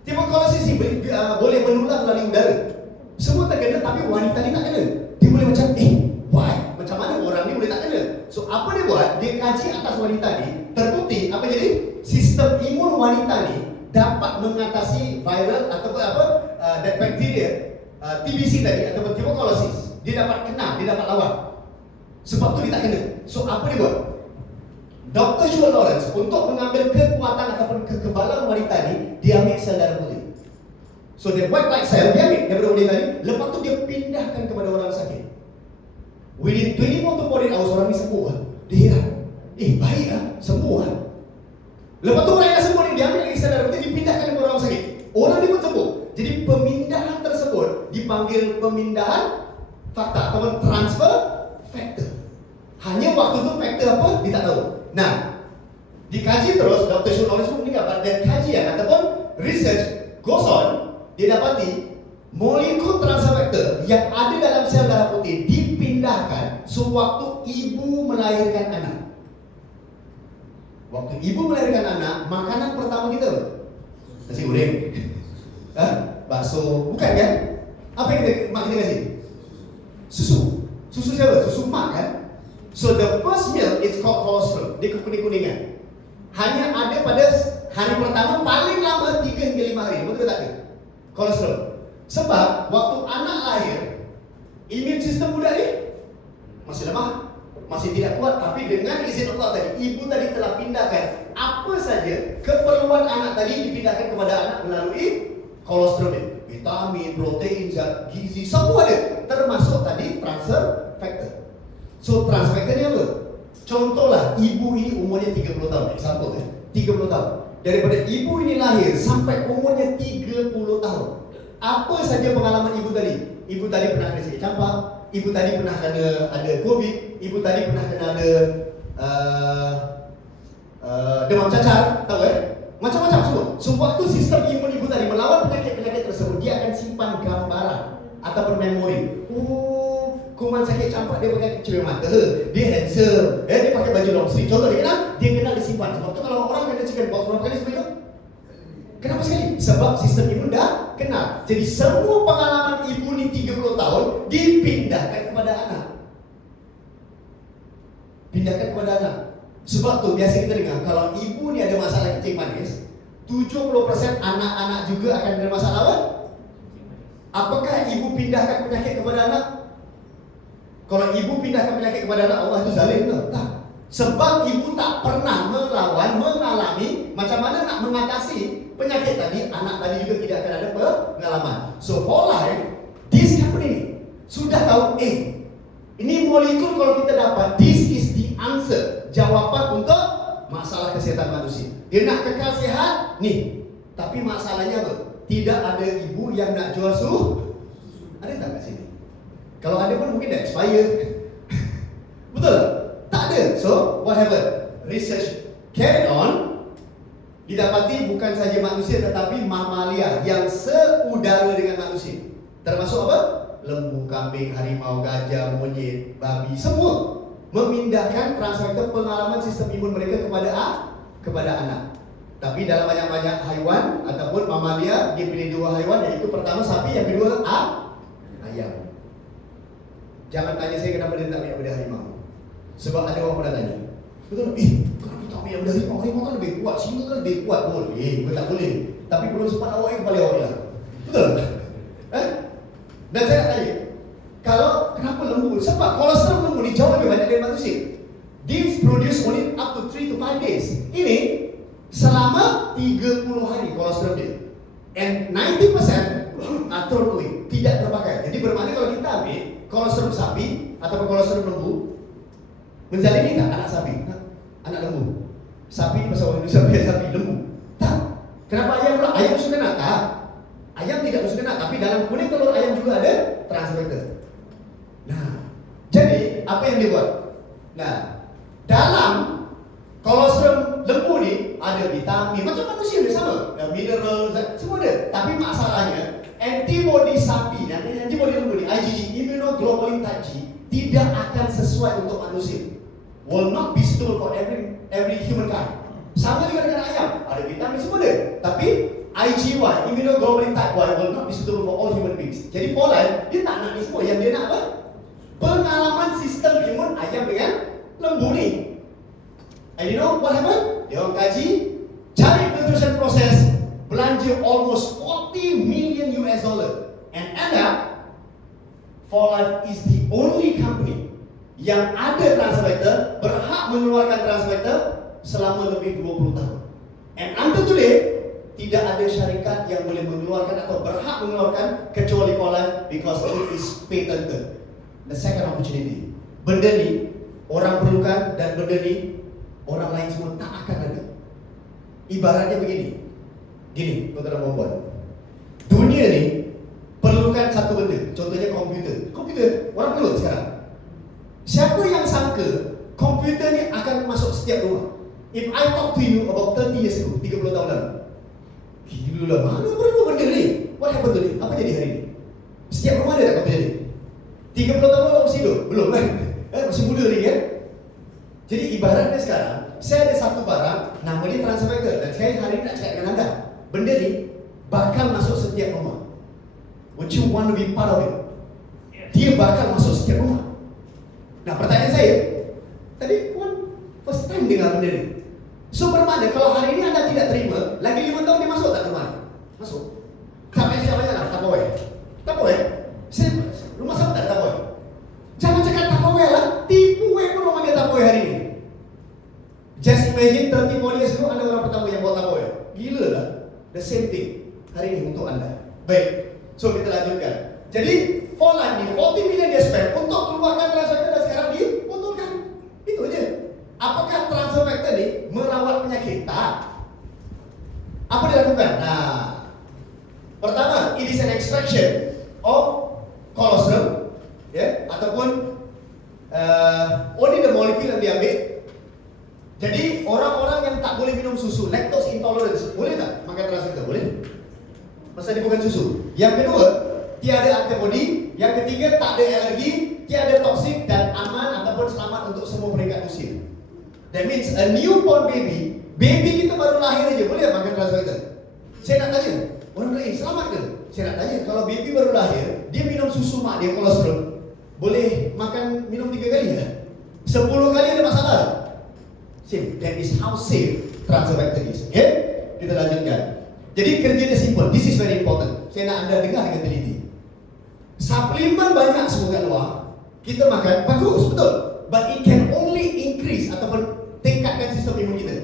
tuberculosis ni boleh menular melalui udara. Semua terkena tapi wanita ni tak kena. Dia boleh macam, why? Macam mana orang ni boleh tak kena? So apa dia buat? Dia kaji atas wanita ni, terbukti apa jadi? Sistem imun wanita ni dapat mengatasi viral ataupun that bacteria TBC tadi ataupun tuberculosis. Dia dapat kena, dia dapat lawan. Sebab tu dia tak kena. So apa dia buat? Dr. Stuart Lawrence untuk mengambil kekuatan ataupun kekebalan wanita ni, dia ambil sel darah putih. So dia white blood cell, dia ambil daripada wanita ni, lepas tu dia pindahkan kepada orang sakit. Within 24 to 48 hours orang ni sembuh. Dia heran. Baik lah, sembuh lah. Lepas tu orang yang dah sembuh ni, dia ambil lagi sel darah putih, dipindahkan kepada orang sakit. Orang ni pun sembuh. Jadi pemindahan tersebut dipanggil pemindahan fakta ataupun transfer factor. Hanya waktu tu faktor apa? Dia tak tahu. Nah, dikaji terus, Dr. Stuart Lawrence pun meninggal. Dan kajian ataupun research goes on, dia dapati molekul transfer factor yang ada dalam sel darah putih dipindahkan sewaktu ibu melahirkan anak. Waktu ibu melahirkan anak, makanan pertama kita apa? Nasi goreng. Bakso, bukan kan? Apa yang mak kita kasih? Susu. Susu siapa? Susu mak kan? So the first meal is called colostrum. Dia kekuning-kuningan. Hanya ada pada hari pertama, paling lama 3 hingga 5 hari. Betul tak? Colostrum. Sebab waktu anak lahir, immune system budak ni masih lemah, masih tidak kuat. Tapi dengan izin Allah tadi, ibu tadi telah pindahkan apa saja keperluan anak tadi dipindahkan kepada anak melalui colostrum ni. Vitamin, protein, zat gizi, semua ada. Termasuk tadi transfer factor. So transfer factor ni apa? Contohlah, ibu ini umurnya 30 tahun. Example 30 tahun. Daripada ibu ini lahir sampai umurnya 30 tahun. Apa saja pengalaman ibu tadi? Ibu tadi pernah kena sakit campak, ibu tadi pernah kena ada COVID, ibu tadi pernah kena ada demam cacar, tahu kan? Macam-macam semua. So waktu sistem imun ibu tadi melawan penyakit-penyakit tersebut, dia akan simpan gambaran ataupun memori. Oh, kuman sakit campak dia pakai cermin mata, dia handsome, dia pakai baju long sleeve. Contoh dia kenal disimpan. Sebab tu kalau orang kena chicken pox berapa kali sebelum itu? Kenapa sekali? Sebab sistem imun dah kenal. Jadi semua pengalaman ibu ni 30 tahun dipindahkan kepada anak. Pindahkan kepada anak. Sebab tu biasa kita dengar kalau ibu ni ada masalah kencing manis, 70% anak-anak juga akan ada masalah apa? Apakah ibu pindahkan penyakit kepada anak? Kalau ibu pindahkan penyakit kepada anak, Allah itu zalim ke? Tak. Sebab ibu tak pernah melawan, mengalami macam mana nak mengatasi penyakit tadi, anak tadi juga tidak akan ada pengalaman. So for life, this happening. Sudah tahu, ini molekul kalau kita dapat, this is the answer. Jawapan untuk masalah kesihatan manusia. Dia nak kekal sihat, nih. Tapi masalahnya apa? Tidak ada ibu yang nak jual susu. Ada tak kat sini? Kalau ada pun mungkin dah expired. Betul tak? Tak ada. So, what happened? Research carried on. Didapati bukan saja manusia tetapi mamalia yang seudara dengan manusia. Termasuk apa? Lembu, kambing, harimau, gajah, monyet, babi, semua memindahkan transfektor pengalaman sistem imun mereka kepada anak. Tapi dalam banyak-banyak haiwan ataupun mamalia, dia pilih 2 haiwan, iaitu pertama sapi, yang kedua ayam. Jangan tanya saya kenapa dia tak ambil daripada harimau. Sebab ada orang pernah tanya, betul tak? Kenapa tak ambil daripada harimau? Harimau kan lebih kuat, singa kan lebih kuat. Boleh, bukan tak boleh. Tapi belum sempat awak kepala awak hilang. Betul tak? Dan saya nak tanya, kalau kenapa lembu? Sebab kolesterol lembu ni jauh lebih banyak dari manusia. These produce only up to 3 to 5 days. Ini selama 30 hari kolesterol dia. And 90% are thrown away, tidak terpakai. Jadi bermakna kalau kita ambil kolesterol sapi ataupun kolesterol lembu, menzalimi tak anak sapi? Anak lembu. Sapi pasal orang Indonesia sapi lembu. Tak. Kenapa ayam pula? Ayam sudah nak tak? Ayam tidak sudah nak, tapi dalam kuning telur ayam juga ada transfektor. Nah, jadi apa yang dia buat? Nah, dalam kolesterol lembu ni ada vitamin, macam manusia dia sama, mineral, semua ada. Tapi masalahnya antibody sapi dan antibody lembu ni, IgG, immunoglobulin type G, tidak akan sesuai untuk manusia. Will not be suitable for every humankind. Sama juga dengan ayam, ada vitamin semua ada. Tapi IgY, immunoglobulin type Y, will not be suitable for all human beings. Jadi for life, dia tak nak ni semua. Yang dia nak apa? Pengalaman sistem imun ayam dengan lembu ni. And you know what happened? Dia orang kaji, cari filtration process, belanja almost $40 million and end up, For Life is the only company yang ada transfektor, berhak mengeluarkan transfektor selama lebih 20 tahun. And until today, tidak ada syarikat yang boleh mengeluarkan atau berhak mengeluarkan kecuali For Life because it is patented. The second opportunity. Benda ni orang perlukan dan benda ni orang lain semua tak akan ada. Ibaratnya begini. Gini, tuan-tuan dan puan-puan. Dunia ni perlukan satu benda, contohnya komputer. Komputer, orang perlu sekarang. Siapa yang sangka komputer ni akan masuk setiap rumah? If I talk to you about 30 years ago, 30 tahun lalu, gila lah, mana perlu benda ni? What happened today? Apa jadi hari ni? Setiap rumah ada tak komputer ni? 30 tahun lalu masih hidup? Belum kan? Masih muda lagi kan? Jadi ibaratnya sekarang, saya ada satu barang, nama dia transfer factor, dan saya hari ini nak cakap dengan anda, benda ni bakal masuk setiap rumah. Would you want to be part of it? Dia bakal masuk setiap rumah. Nah, pertanyaan saya, tadi pun first time dengar benda ni. So bermakna kalau hari ini anda tidak terima, lagi 5 tahun dia masuk tak rumah? Masuk. Sampai siapa lah, tak boleh. Tak boleh. Saya rumah saya tak boleh. Jangan cakap tak boleh lah. Tipu pun orang panggil tak boleh hari ini. Just imagine 30 years ago anda orang pertama yang buat tak boleh. Gila lah. The same thing hari ini untuk anda. Baik. So kita lanjutkan. Jadi for life ni 40 million dia spend untuk keluarkan transfer factor dan sekarang dia untungkan. Itu je. Apakah transfer factor ni merawat penyakit? Tak. Apa dia lakukan? Nah, pertama, it is an extraction of colostrum, ya, ataupun only the molecule yang diambil. Jadi orang-orang yang tak boleh minum susu, lactose intolerance, boleh tak makan transfer factor? Boleh. Pasal dia bukan susu. Yang kedua, tiada antibody. Yang ketiga, tak ada alergi, tiada toksik dan aman ataupun selamat untuk semua peringkat usia. That means a newborn baby kita baru lahir aja boleh makan transfer factor? Saya nak tanya, orang lain selamat ke? Saya nak tanya, kalau baby baru lahir, dia minum susu mak dia kolesterol, boleh makan minum 3 kali ya? 10 kali ada masalah? Same, that is how safe transfer factor is. Okay? Kita lanjutkan. Jadi kerja dia simple. This is very important. Saya nak anda dengar dengan teliti. Suplemen banyak semua kat luar, kita makan bagus, betul. But it can only increase ataupun tingkatkan sistem imun kita.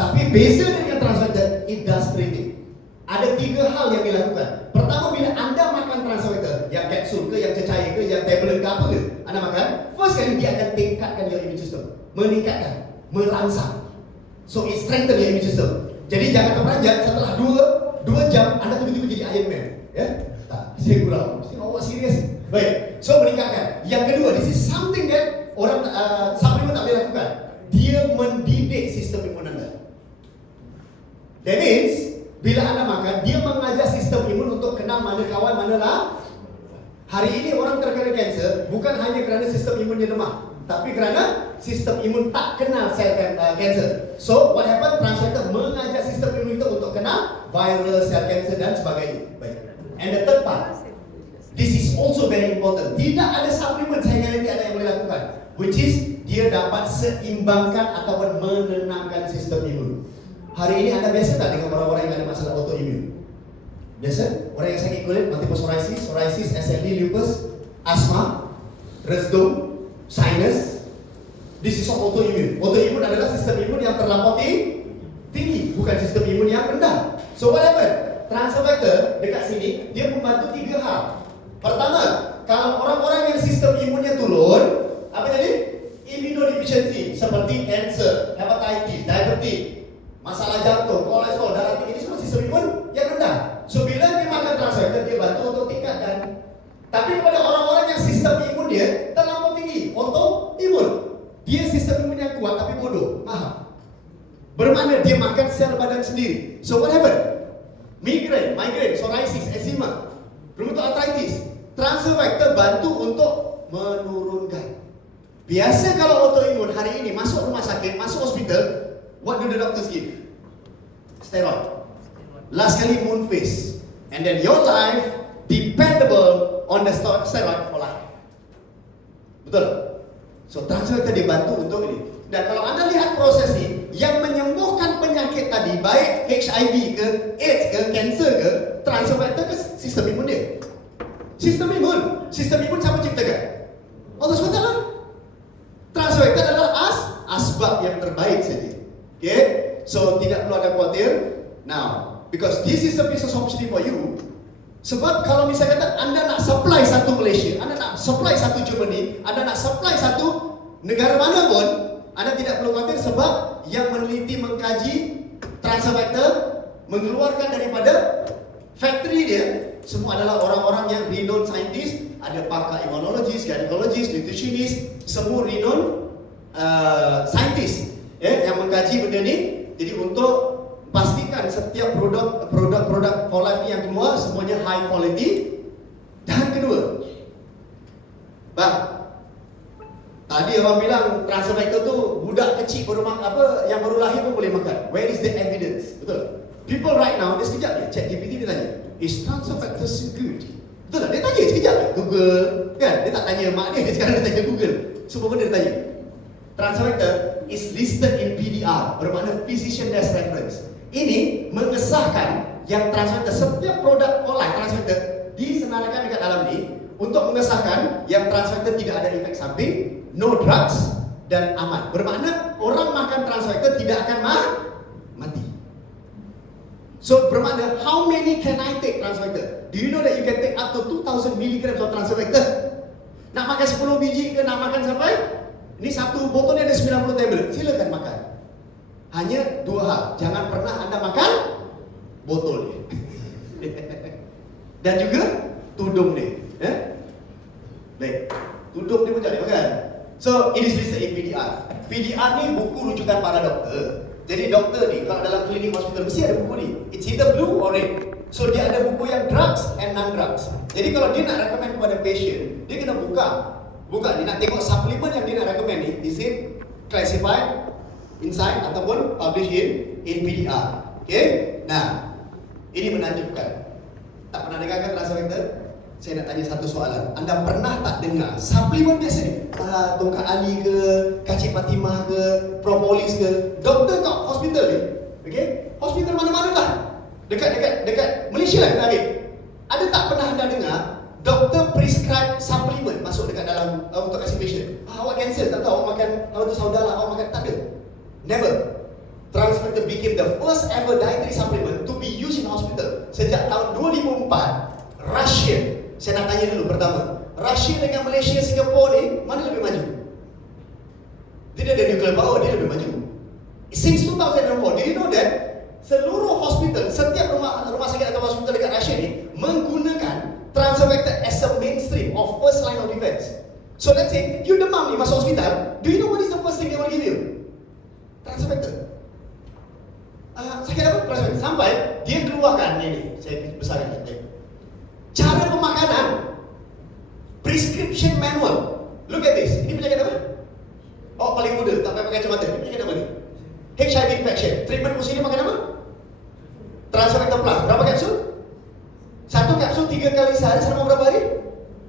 Tapi beza dengan transfer factor, it does 3 things. Ada 3 hal yang dilakukan. Pertama, bila anda makan transfer factor, yang kapsul ke, yang cecair ke, yang tablet ke, apa ke, anda makan, first kali dia akan tingkatkan your immune system, meningkatkan, merangsang. So it strengthen your immune system. Jadi jangan terperanjat setelah 2 jam anda tiba-tiba jadi Iron Man, ya? Tak, saya kurang. Saya awak serius. Baik. So meningkatkan. Yang kedua, this is something that orang suplemen tak boleh lakukan. Dia mendidik sistem imun anda. That means bila anda makan, dia mengajar sistem imun untuk kenal mana kawan, mana lah. Hari ini orang terkena kanser bukan hanya kerana sistem imunnya lemah, tapi kerana sistem imun tak kenal sel kanser. So what happen? Transfer factor mengajar sistem imun kita untuk kenal viral, sel kanser dan sebagainya. Baik. And the third part, this is also very important. Tidak ada suplemen saya garanti ada yang boleh lakukan, which is dia dapat seimbangkan ataupun menenangkan sistem imun. Hari ini anda biasa tak dengan orang-orang yang ada masalah autoimun? Biasa? Orang yang sakit kulit, multiple psoriasis, SLE, lupus, asma, resdom, sinus. This is all autoimun. Autoimun adalah sistem imun yang terlampau tinggi, bukan sistem imun yang rendah. So what happened? Transfer factor dekat sini dia membantu 3 hal. Pertama, kalau orang-orang yang sistem imunnya turun, apa jadi? Immunodeficiency seperti kanser, hepatitis, diabetes, masalah jantung, kolesterol, darah tinggi, ini semua sistem imun yang rendah. So bila dia makan transfer factor, dia bantu untuk tingkatkan. Tapi kepada orang-orang yang sistem imun dia terlampau tinggi, autoimun, dia sistem imun yang kuat tapi bodoh, mahal. Bermakna dia makan sel badan sendiri. So what happened? Migraine, psoriasis, eczema, rheumatoid arthritis. Transfer factor bantu untuk menurunkan. Biasa kalau autoimun hari ini masuk rumah sakit, masuk hospital, what do the doctors give? Steroid. Last kali moon phase. And then your life dependable on the steroid for life. Betul? So transfer factor dibantu untuk ini. Dan kalau anda lihat proses ini, yang menyembuhkan penyakit tadi, baik HIV ke, AIDS ke, kanser ke, transfer factor ke sistem imun dia. Sistem imun siapa ciptakan? Allah SWT lah. Transfer factor adalah asbab yang terbaik saja. Okay? So tidak perlu ada khawatir. Now, because this is a business opportunity for you. Sebab kalau misalnya kata anda nak supply satu Malaysia, anda nak supply satu Germany, anda nak supply satu negara mana pun, anda tidak perlu khawatir sebab yang meneliti, mengkaji transfer factor, mengeluarkan daripada factory dia, semua adalah orang-orang yang renowned scientist. Ada pakar immunologist, gynecologist, nutritionist, semua renowned scientist yang mengkaji benda ni. Jadi untuk pastikan setiap produk for life yang keluar semuanya high quality. Dan kedua, Tadi orang bilang transfer factor tu budak kecil yang baru lahir pun boleh makan. Where is the evidence? Betul? People right now, dia sekejap ni, ChatGPT dia tanya, is transfer factor security? Betul tak? Dia tanya sekejap ni, Google, kan? Dia tak tanya mak dia, sekarang dia tanya Google. Semua benda dia tanya. Transfer factor is listed in PDR, bermakna Physician Desk Reference. Ini mengesahkan yang transfer factor, setiap produk online transfer factor disenaraikan dekat dalam ni untuk mengesahkan yang transfer factor tidak ada efek samping, no drugs dan aman. Bermakna orang makan transfer factor tidak akan mati. So bermakna how many can I take transfer factor? Do you know that you can take up to 2000 mg of transfer factor? Nak makan 10 biji ke nak makan sampai? Ini satu botol ni ada 90 tablet. Silakan makan. Hanya dua hal, jangan pernah anda makan botol ni. Dan juga tudung ni. Baik, tudung ni pun jangan makan. So, it is listed in PDR. PDR ni buku rujukan para doktor. Jadi doktor ni kalau dalam klinik hospital mesti ada buku ni. It's either blue or red. So dia ada buku yang drugs and non-drugs. Jadi kalau dia nak recommend kepada patient, dia kena buka. Dia nak tengok suplemen yang dia nak recommend ni, is it classified inside ataupun published in PDR. Okay? Nah, ini menunjukkan. Tak pernah dengar kan transfer factor? Saya nak tanya satu soalan. Anda pernah tak dengar suplemen biasa ni? Tongkat Ali ke, Kacip Fatimah ke, Propolis ke, doktor kat hospital ni. Okay? Hospital mana-mana lah. Dekat Malaysia lah kita ambil. Ada tak pernah anda dengar doktor prescribe suplemen masuk dekat dalam untuk kasih patient? Awak cancer, tak tahu awak makan apa tu saudara, awak makan, tak ada. Never. Transfer factor became the first ever dietary supplement to be used in hospital. Sejak tahun 2004, Russia. Saya nak tanya dulu pertama, Russia dengan Malaysia, Singapura ni, mana lebih maju? Dia ada nuclear power, dia lebih maju. Since 2004, do you know that seluruh hospital, setiap rumah sakit atau hospital dekat Russia ni menggunakan transfer factor as a mainstream of first line of defense. So let's say, you demam ni masuk hospital, do you know what is the first thing they will give you? Transfer factor. Sakit apa? Transfer factor. Sampai dia keluarkan ni, saya besarkan. Cara pemakanan, prescription manual. Look at this. Ini penyakit apa? Oh, paling muda, tak payah pakai kacamata. Ini penyakit apa ni? HIV infection. Treatment musim ni makan apa? Transfer factor plus. Berapa kapsul? Satu kapsul 3 kali sehari selama berapa hari?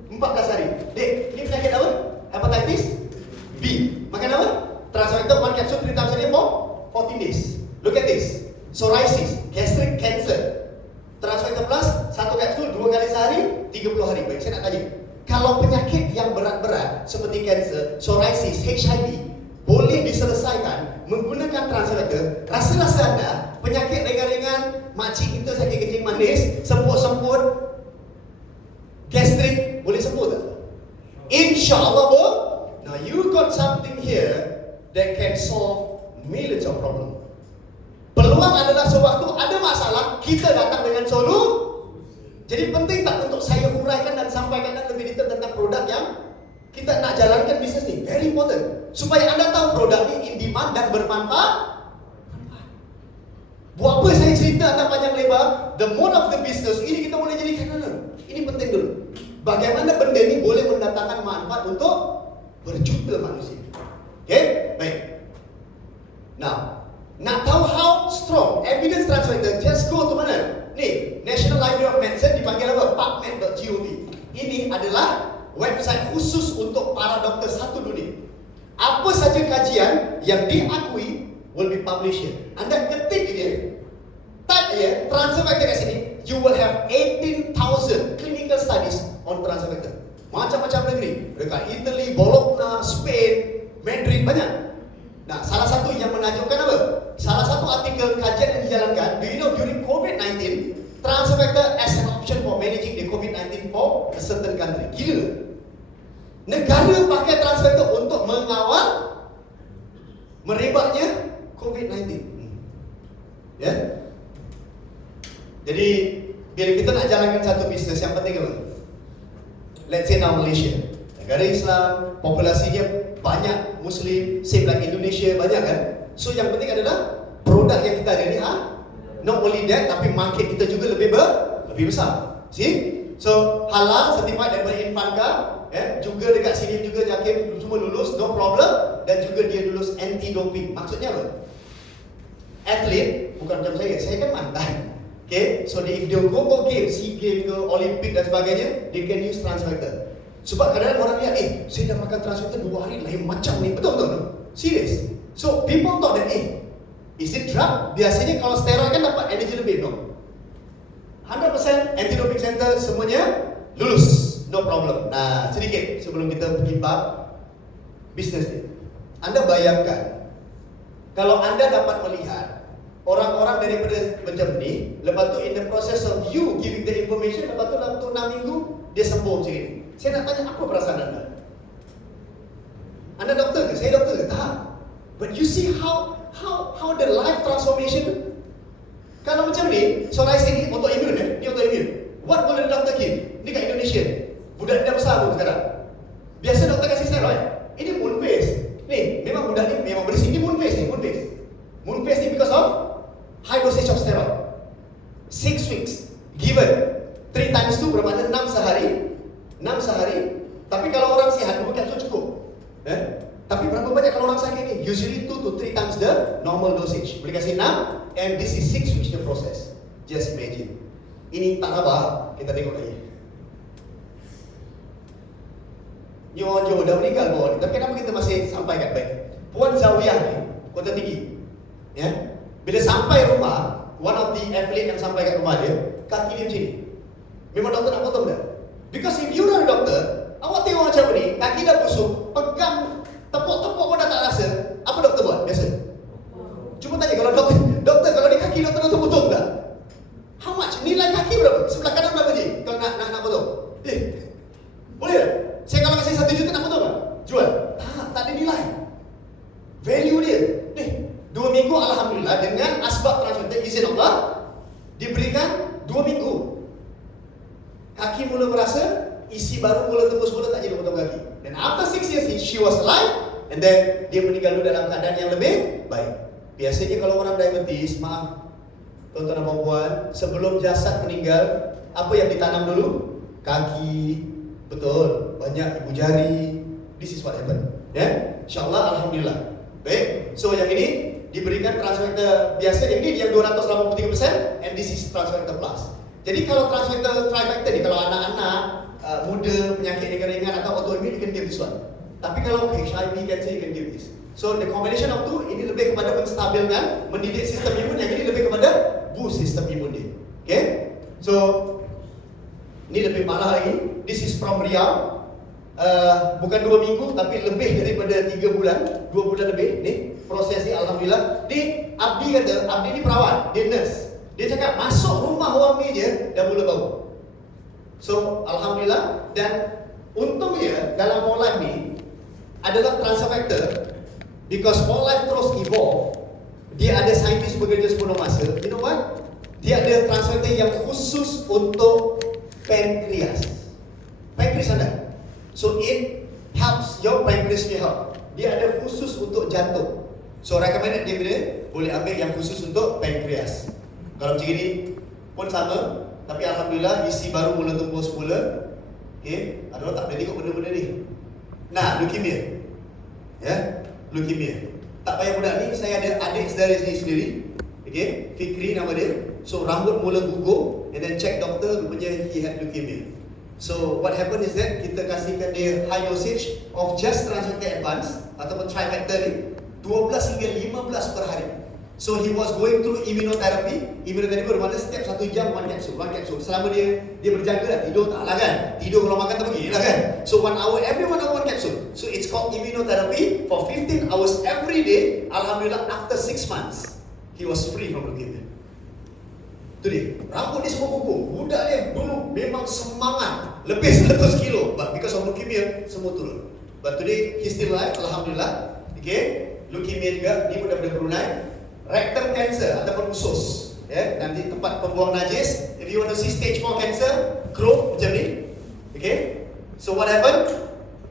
14 hari. Dek, ini penyakit apa? Hepatitis B. Makan apa? Transfer factor 1 kapsul 3 times a day for 14 days. Look at this. Psoriasis, gastric cancer. Transfer factor plus 1 kapsul 2 kali sehari 30 hari. Baik, saya nak tanya, kalau penyakit yang berat-berat seperti kanser, psoriasis, HIV boleh diselesaikan menggunakan transfer factor, rasa-rasa anda penyakit ringan-ringan, makcik kita sakit kencing manis, semput-semput, gastrik, boleh sembuh tak? InsyaAllah, bro. Now you got something here that can solve millions of problems. Peluang adalah sewaktu ada masalah, kita datang dengan solusi. Jadi penting tak untuk saya huraikan dan sampaikan lebih detail tentang produk yang kita nak jalankan bisnes ni. Very important. Supaya anda tahu produk ni in demand dan bermanfaat. Buat apa saya cerita anda panjang lebar? The mode of the business ini kita boleh jadikan mana? Ini penting dulu. Bagaimana benda ni boleh mendatangkan manfaat untuk berjuta manusia. Okay? Baik. Now, nak tahu how strong evidence transfer factor, just go to mana? Ni, National Library of Medicine dipanggil apa? PubMed.gov. Ini adalah website khusus untuk para doktor satu dunia. Apa saja kajian yang diakui will be published here. Anda ketik dia, type dia, transfer factor kat sini, you will have 18,000 clinical studies on transfer factor. Macam-macam negeri, dekat Italy, Bologna, Spain, Madrid, banyak. Nah, salah satu yang menunjukkan apa? Salah satu artikel kajian yang dijalankan, do you know during COVID-19, transfer factor as an option for managing the COVID-19 for a certain country. Gila. Negara pakai transfer factor untuk mengawal merebaknya COVID-19. Ya. Jadi, bila kita nak jalankan satu bisnes, yang penting apa? Let's say now Malaysia, negara Islam, populasinya banyak Muslim, same like Indonesia, banyak kan? So yang penting adalah produk yang kita ada ni, not only that, tapi market kita juga lebih besar. See? So halal, certified daripada Infanka, juga dekat sini juga yakin semua lulus, no problem. Dan juga dia lulus anti-doping. Maksudnya apa? Atlet, bukan macam saya kan mantan. Okay, so if they go for games, SEA Games ke, Olympic dan sebagainya, they can use trans factor. Sebab kadang-kadang orang lihat, saya dah makan trans factor 2 hari lain macam ni. Betul? Serious. So people thought that, is it drug? Biasanya kalau steroid kan dapat energy lebih, no? 100% anti-doping center semuanya lulus, no problem. Nah, sedikit sebelum kita pergi bab bisnes ni. Anda bayangkan, kalau anda dapat melihat orang-orang daripada macam ni, lepas tu in the process of you giving the information, lepas tu dalam 6 minggu, dia sembuh macam ni. Saya nak tanya, apa perasaan anda? Anda doktor ke? Saya doktor ke? Tak. But you see how the life transformation. Kalau macam ni, psoriasis ni autoimmune ni autoimmune. What will the doctor give? Ni kat Indonesia. Budak ni dah besar pun sekarang. Biasa doktor kasih steroid. Ini moon phase. Ni, memang budak ni memang bersih. Ni moon phase ni, moon phase. Moon phase ni because of high dosage of steroid. 6 weeks. Given 3 times 2 bermakna 6 sehari. 6 sehari. Tapi kalau orang sihat, 2 kapsul cukup. Tapi berapa banyak kalau orang sakit ni? Usually 2 to 3 times the normal dosage. Boleh kasih 6. And this is 6 weeks the process. Just imagine. Ini tak sabar, kita tengok lagi. Nyojo dah meninggal pun. Tapi kenapa kita masih sampai kat baik? Puan Zawiyah ni, Kota Tinggi. Ya? Bila sampai rumah, one of the athlete yang sampai kat rumah dia, kaki dia macam ni. Memang doktor nak potong dah. Because if you are a doctor, awak tengok macam ni, kaki dah busuk, pegang, tepuk-tepuk pun dah tak rasa. Apa doktor buat? Biasa. Cuma tanya kalau doktor kalau di kaki doktor potong tak? How much? Nilai kaki berapa? Sebelah kanan berapa je? Kalau nak potong? Boleh tak? Saya kalau kasih 1 juta nak potong tak? Jual? Tak ada nilai. Value dia. 2 minggu alhamdulillah dengan asbab transfer izin Allah diberikan 2 minggu. Kaki mula merasa, isi baru mula tembus mula tak jadi potong kaki. Dan after 6 years she was alive and then dia meninggal dulu dalam keadaan yang lebih baik. Biasanya kalau orang diabetes, maaf tuan-tuan dan puan, sebelum jasad meninggal, apa yang ditanam dulu? Kaki, betul, banyak ibu jari. This is what happened. InsyaAllah, alhamdulillah. Baik, so yang ini diberikan transfactor biasa, yang ini yang 283% and this is transfactor plus. Jadi kalau transfactor trifactor ni, kalau anak-anak muda, penyakit ringan-ringan atau autoimmune, you can give this one. Tapi kalau HIV, cancer, you can give this. So the combination of two, ini lebih kepada menstabilkan, mendidik sistem imun, yang ini lebih kepada boost sistem imun dia. Okay? So ini lebih parah lagi. This is from Riau. Bukan 2 minggu tapi lebih daripada 3 bulan, 2 bulan lebih. Ni proses ni alhamdulillah. Ni Abdi kata, Abdi ni perawat, dia nurse. Dia cakap masuk rumah orang ni je dah mula bau. So alhamdulillah, dan untungnya dalam For Life ni adalah transfer factor. Because For Life terus evolve, dia ada saintis bekerja sepenuh masa. You know what? Dia ada transfer factor yang khusus untuk pankreas. Pankreas anda. So it helps your pancreas to help. Dia ada khusus untuk jantung. So recommended dia boleh ambil yang khusus untuk pankreas. Kalau macam ni pun sama. Tapi alhamdulillah isi baru mula tembus semula. Okay, ada orang tak boleh tengok benda-benda ni. Nah, leukemia. Leukemia. Tak payah budak ni, saya ada adik saudara sendiri. Okay, Fikri nama dia. So rambut mula gugur and then check doktor, rupanya he had leukemia. So what happened is that kita kasihkan dia high dosage of just transfactor advance ataupun trifactor ni 12 hingga 15 per hari. So he was going through immunotherapy. Immunotherapy bermakna setiap 1 jam one capsule. Selama dia berjaga lah, tidur tak lah kan. Tidur kalau makan tak pergi lah kan. So 1 hour, every 1 hour one capsule. So it's called immunotherapy for 15 hours every day. Alhamdulillah after 6 months he was free from leukemia. Itu dia. Rambut dia semua gugur. Budak dia dulu memang semangat, lebih 100 kilo. But because of leukemia semua turun. But today he's still alive, alhamdulillah. Okay, leukemia juga, ni pun daripada Brunei. Rectum cancer ataupun usus, nanti tempat pembuang najis. If you want to see stage 4 cancer, growth macam ni. Okay, so what happened?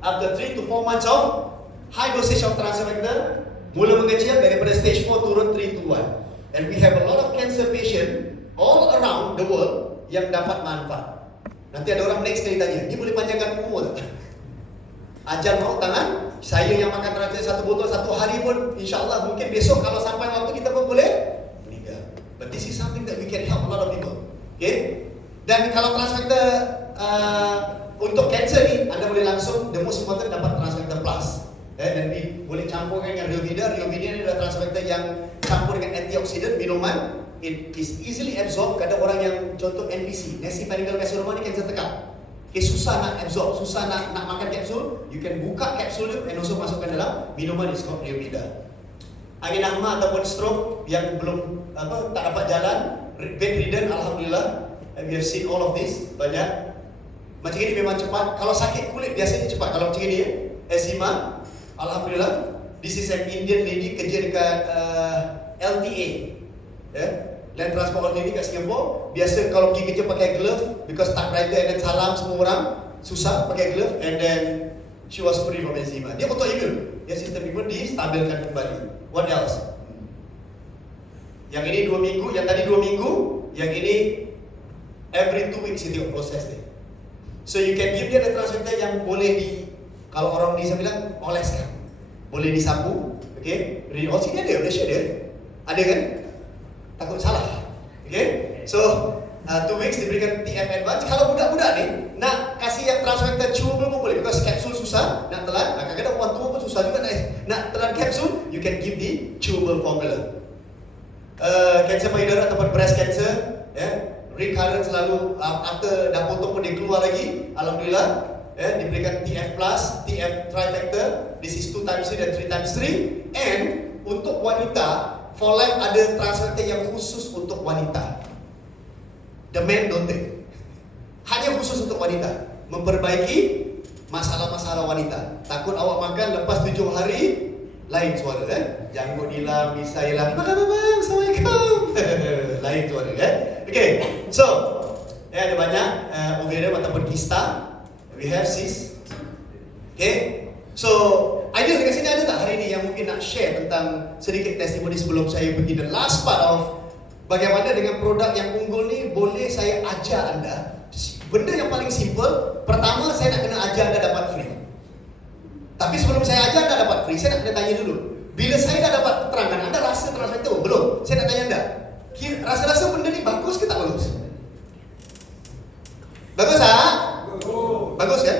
After 3 to 4 months of high dosage of transfactor, mula mengecil daripada stage 4 turun 3 to 1. And we have a lot of cancer patient all around the world yang dapat manfaat. Nanti ada orang next kali tanya, ni boleh panjangkan umur tak? Ajal maut tangan. Saya yang makan transaksi satu botol satu hari pun, insyaAllah mungkin besok kalau sampai waktu kita pun boleh meninggal. But this is something that we can help a lot of people. Okay? Dan kalau transfactor untuk cancer ni, anda boleh langsung, the most important dapat transfactor plus. Dan boleh campurkan dengan Riovida. Riovida ni adalah transfactor yang campur dengan antioksidan minuman. It is easily absorbed. Kadang orang yang contoh NPC, nasopharyngeal carcinoma ni cancer tekak. Okay, susah nak absorb, susah nak makan kapsul. You can buka kapsul tu and also masukkan dalam minuman is called Riovida. Angin asma ataupun stroke yang belum tak dapat jalan, bedridden, alhamdulillah. We have seen all of this, banyak. Macam ini memang cepat. Kalau sakit kulit biasanya cepat. Kalau macam ini eczema, alhamdulillah. This is an Indian lady kerja dekat LTA, Land Transport Authority kat Singapore. Biasa kalau pergi kerja pakai glove, because typewriter and then salam semua orang, susah pakai glove, and then she was free from eczema. Dia autoimmune, dia sistem imun distabilkan kembali. What else? Yang ini 2 minggu, yang tadi 2 minggu, yang ini every 2 weeks dia tengok proses dia. So you can give dia the transfactor yang boleh kalau orang Indonesia bilang oleskan, boleh disapu, okay? Oh sini ada, Malaysia ada, ada kan? Takut salah, okay? So 2 weeks diberikan TF advance. Kalau budak-budak ni nak kasih yang transfactor chewable pun boleh, because kapsul susah nak telan. Kadang-kadang orang tua pun susah juga nak telan kapsul. You can give the chewable formula. Kanser payudara ataupun breast cancer, recurrent selalu after dah potong pun dia keluar lagi, alhamdulillah. Diberikan TF plus, TF trifactor. This is 2 times 3 dan 3 times 3. And untuk wanita, for life ada transfactor yang khusus untuk wanita. The men don't take. Hanya khusus untuk wanita, memperbaiki masalah-masalah wanita. Takut awak makan lepas 7 hari lain suara, janggut hilang, bisa hilang. Makan bang, assalamualaikum. Lain suara, Okay, so ada banyak ovarium ataupun kista. We have cyst. Okay, so ideal dekat sini ada tak hari ini yang mungkin nak share tentang sedikit testimoni sebelum saya pergi the last part of bagaimana dengan produk yang unggul ni boleh saya ajar anda. Benda yang paling simple, pertama saya nak kena ajar anda dapat free. Tapi sebelum saya ajar anda dapat free, saya nak kena tanya dulu. Bila saya dah dapat keterangan, anda rasa transfactor belum? Saya nak tanya anda, rasa-rasa benda ni bagus ke tak bagus? Bagus tak? Bagus kan?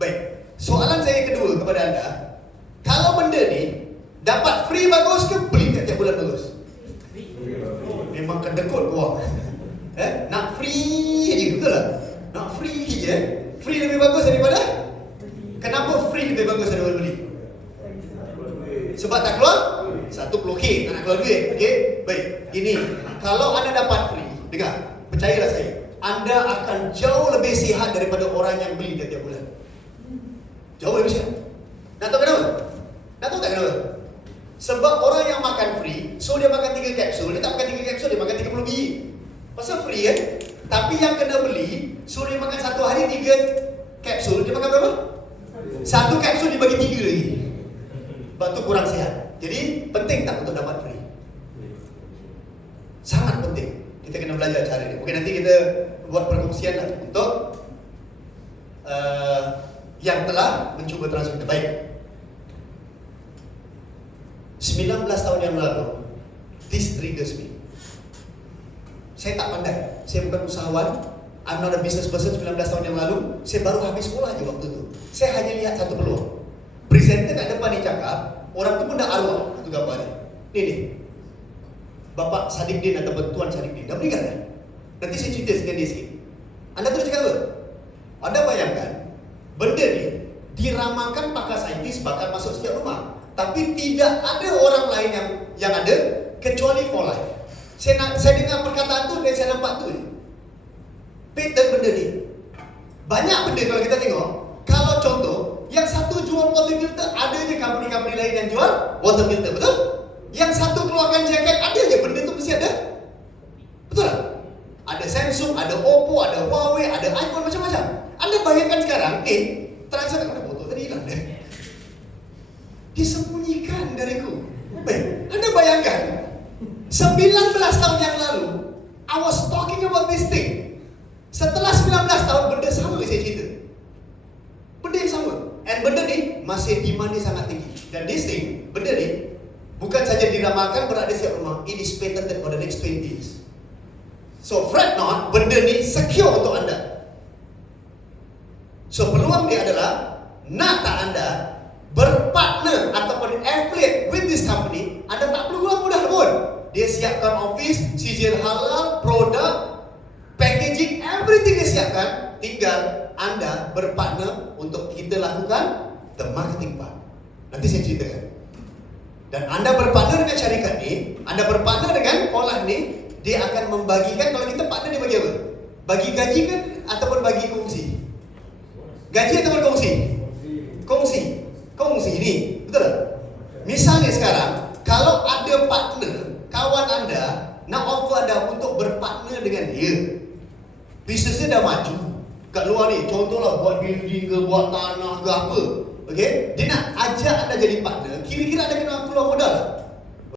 Baik. Soalan saya kedua kepada anda, kalau benda ni dapat free bagus ke beli tiap bulan bagus? Memang kedekut gua. Nak free je, betul tak? Nak free je. Free lebih bagus daripada? Kenapa free lebih bagus daripada beli? Sebab tak keluar? Satu blokir, tak nak keluar duit. Okay? Baik, gini, kalau anda dapat free, dengar, percayalah saya, anda akan jauh lebih sihat daripada orang yang beli tiap bulan. Jauh lebih sihat. Nak tahu kenapa? Nak tahu tak kenapa? Sebab orang yang makan free, so dia makan 3 kapsul, dia tak makan 3 kapsul, dia makan 30 biji. Pasal free kan? Tapi yang kena beli, so dia makan 1 hari 3 kapsul, dia makan berapa? 1 kapsul dibagi 3 lagi. Sebab tu kurang sihat. Jadi penting tak untuk dapat free? Sangat penting. Kita kena belajar cara ni. Mungkin nanti kita buat perkongsian lah untuk yang telah mencuba transfactor. Baik, 19 tahun yang lalu, this triggers me. Saya tak pandai, saya bukan usahawan, I'm not a business person. 19 tahun yang lalu, saya baru habis sekolah je waktu tu. Saya hanya lihat satu peluang. Presenter kat depan ni cakap, orang tu pun dah arwah, itu gambar ni. Ni Bapak Sadiqdin ataupun Tuan Sadiqdin dah meninggal kan? Nanti saya cerita dengan dia sikit. Anda terus cakap apa? Anda bayangkan, benda ni diramalkan pakar saintis bakal masuk setiap rumah. Tapi tidak ada orang lain yang ada kecuali for life. Saya dengar perkataan tu dan saya nampak tu. Patent benda ni. Banyak benda kalau kita tengok. Kalau contoh, yang satu jual water filter, ada je company-company lain yang jual water filter, betul? Yang satu keluarkan jaket, ada je benda tu mesti ada. Betul tak? Ada Samsung, ada Oppo, ada Huawei, ada iPhone, macam-macam. Anda bayangkan sekarang, transaksi ada foto tadi hilang deh. Disembunyikan dariku. Baik, Anda bayangkan 19 tahun yang lalu I was talking about this thing. Setelah 19 tahun benda sama saya cerita. Benda yang sama. And benda ni ni masih demand ni sangat tinggi. Dan this thing, benda ni bukan saja diramalkan berada siap rumah, it is patented for the next 20 years. So fret not, benda ni secure untuk anda. So peluang dia adalah, nak tak anda berpartner ataupun affiliate with this company, anda tak perlu keluar mudah pun. Dia siapkan office, sijil halal, produk, packaging, everything dia siapkan. Tinggal anda berpartner untuk kita lakukan the marketing part. Nanti saya ceritakan. Dan anda berpartner dengan syarikat ni, anda berpartner dengan Polah ni, dia akan membagikan, kalau kita partner dia bagi apa? Bagi gaji kan ataupun bagi kongsi? Gaji ataupun kongsi? Kongsi. Kongsi ni, betul tak? Misalnya sekarang, kalau ada partner, kawan anda nak offer anda untuk berpartner dengan dia, bisnesnya dah maju kat luar ni, contohlah buat building ke, buat tanah ke apa, okay? Dia nak ajak anda jadi partner, kira-kira anda kena keluar modal tak?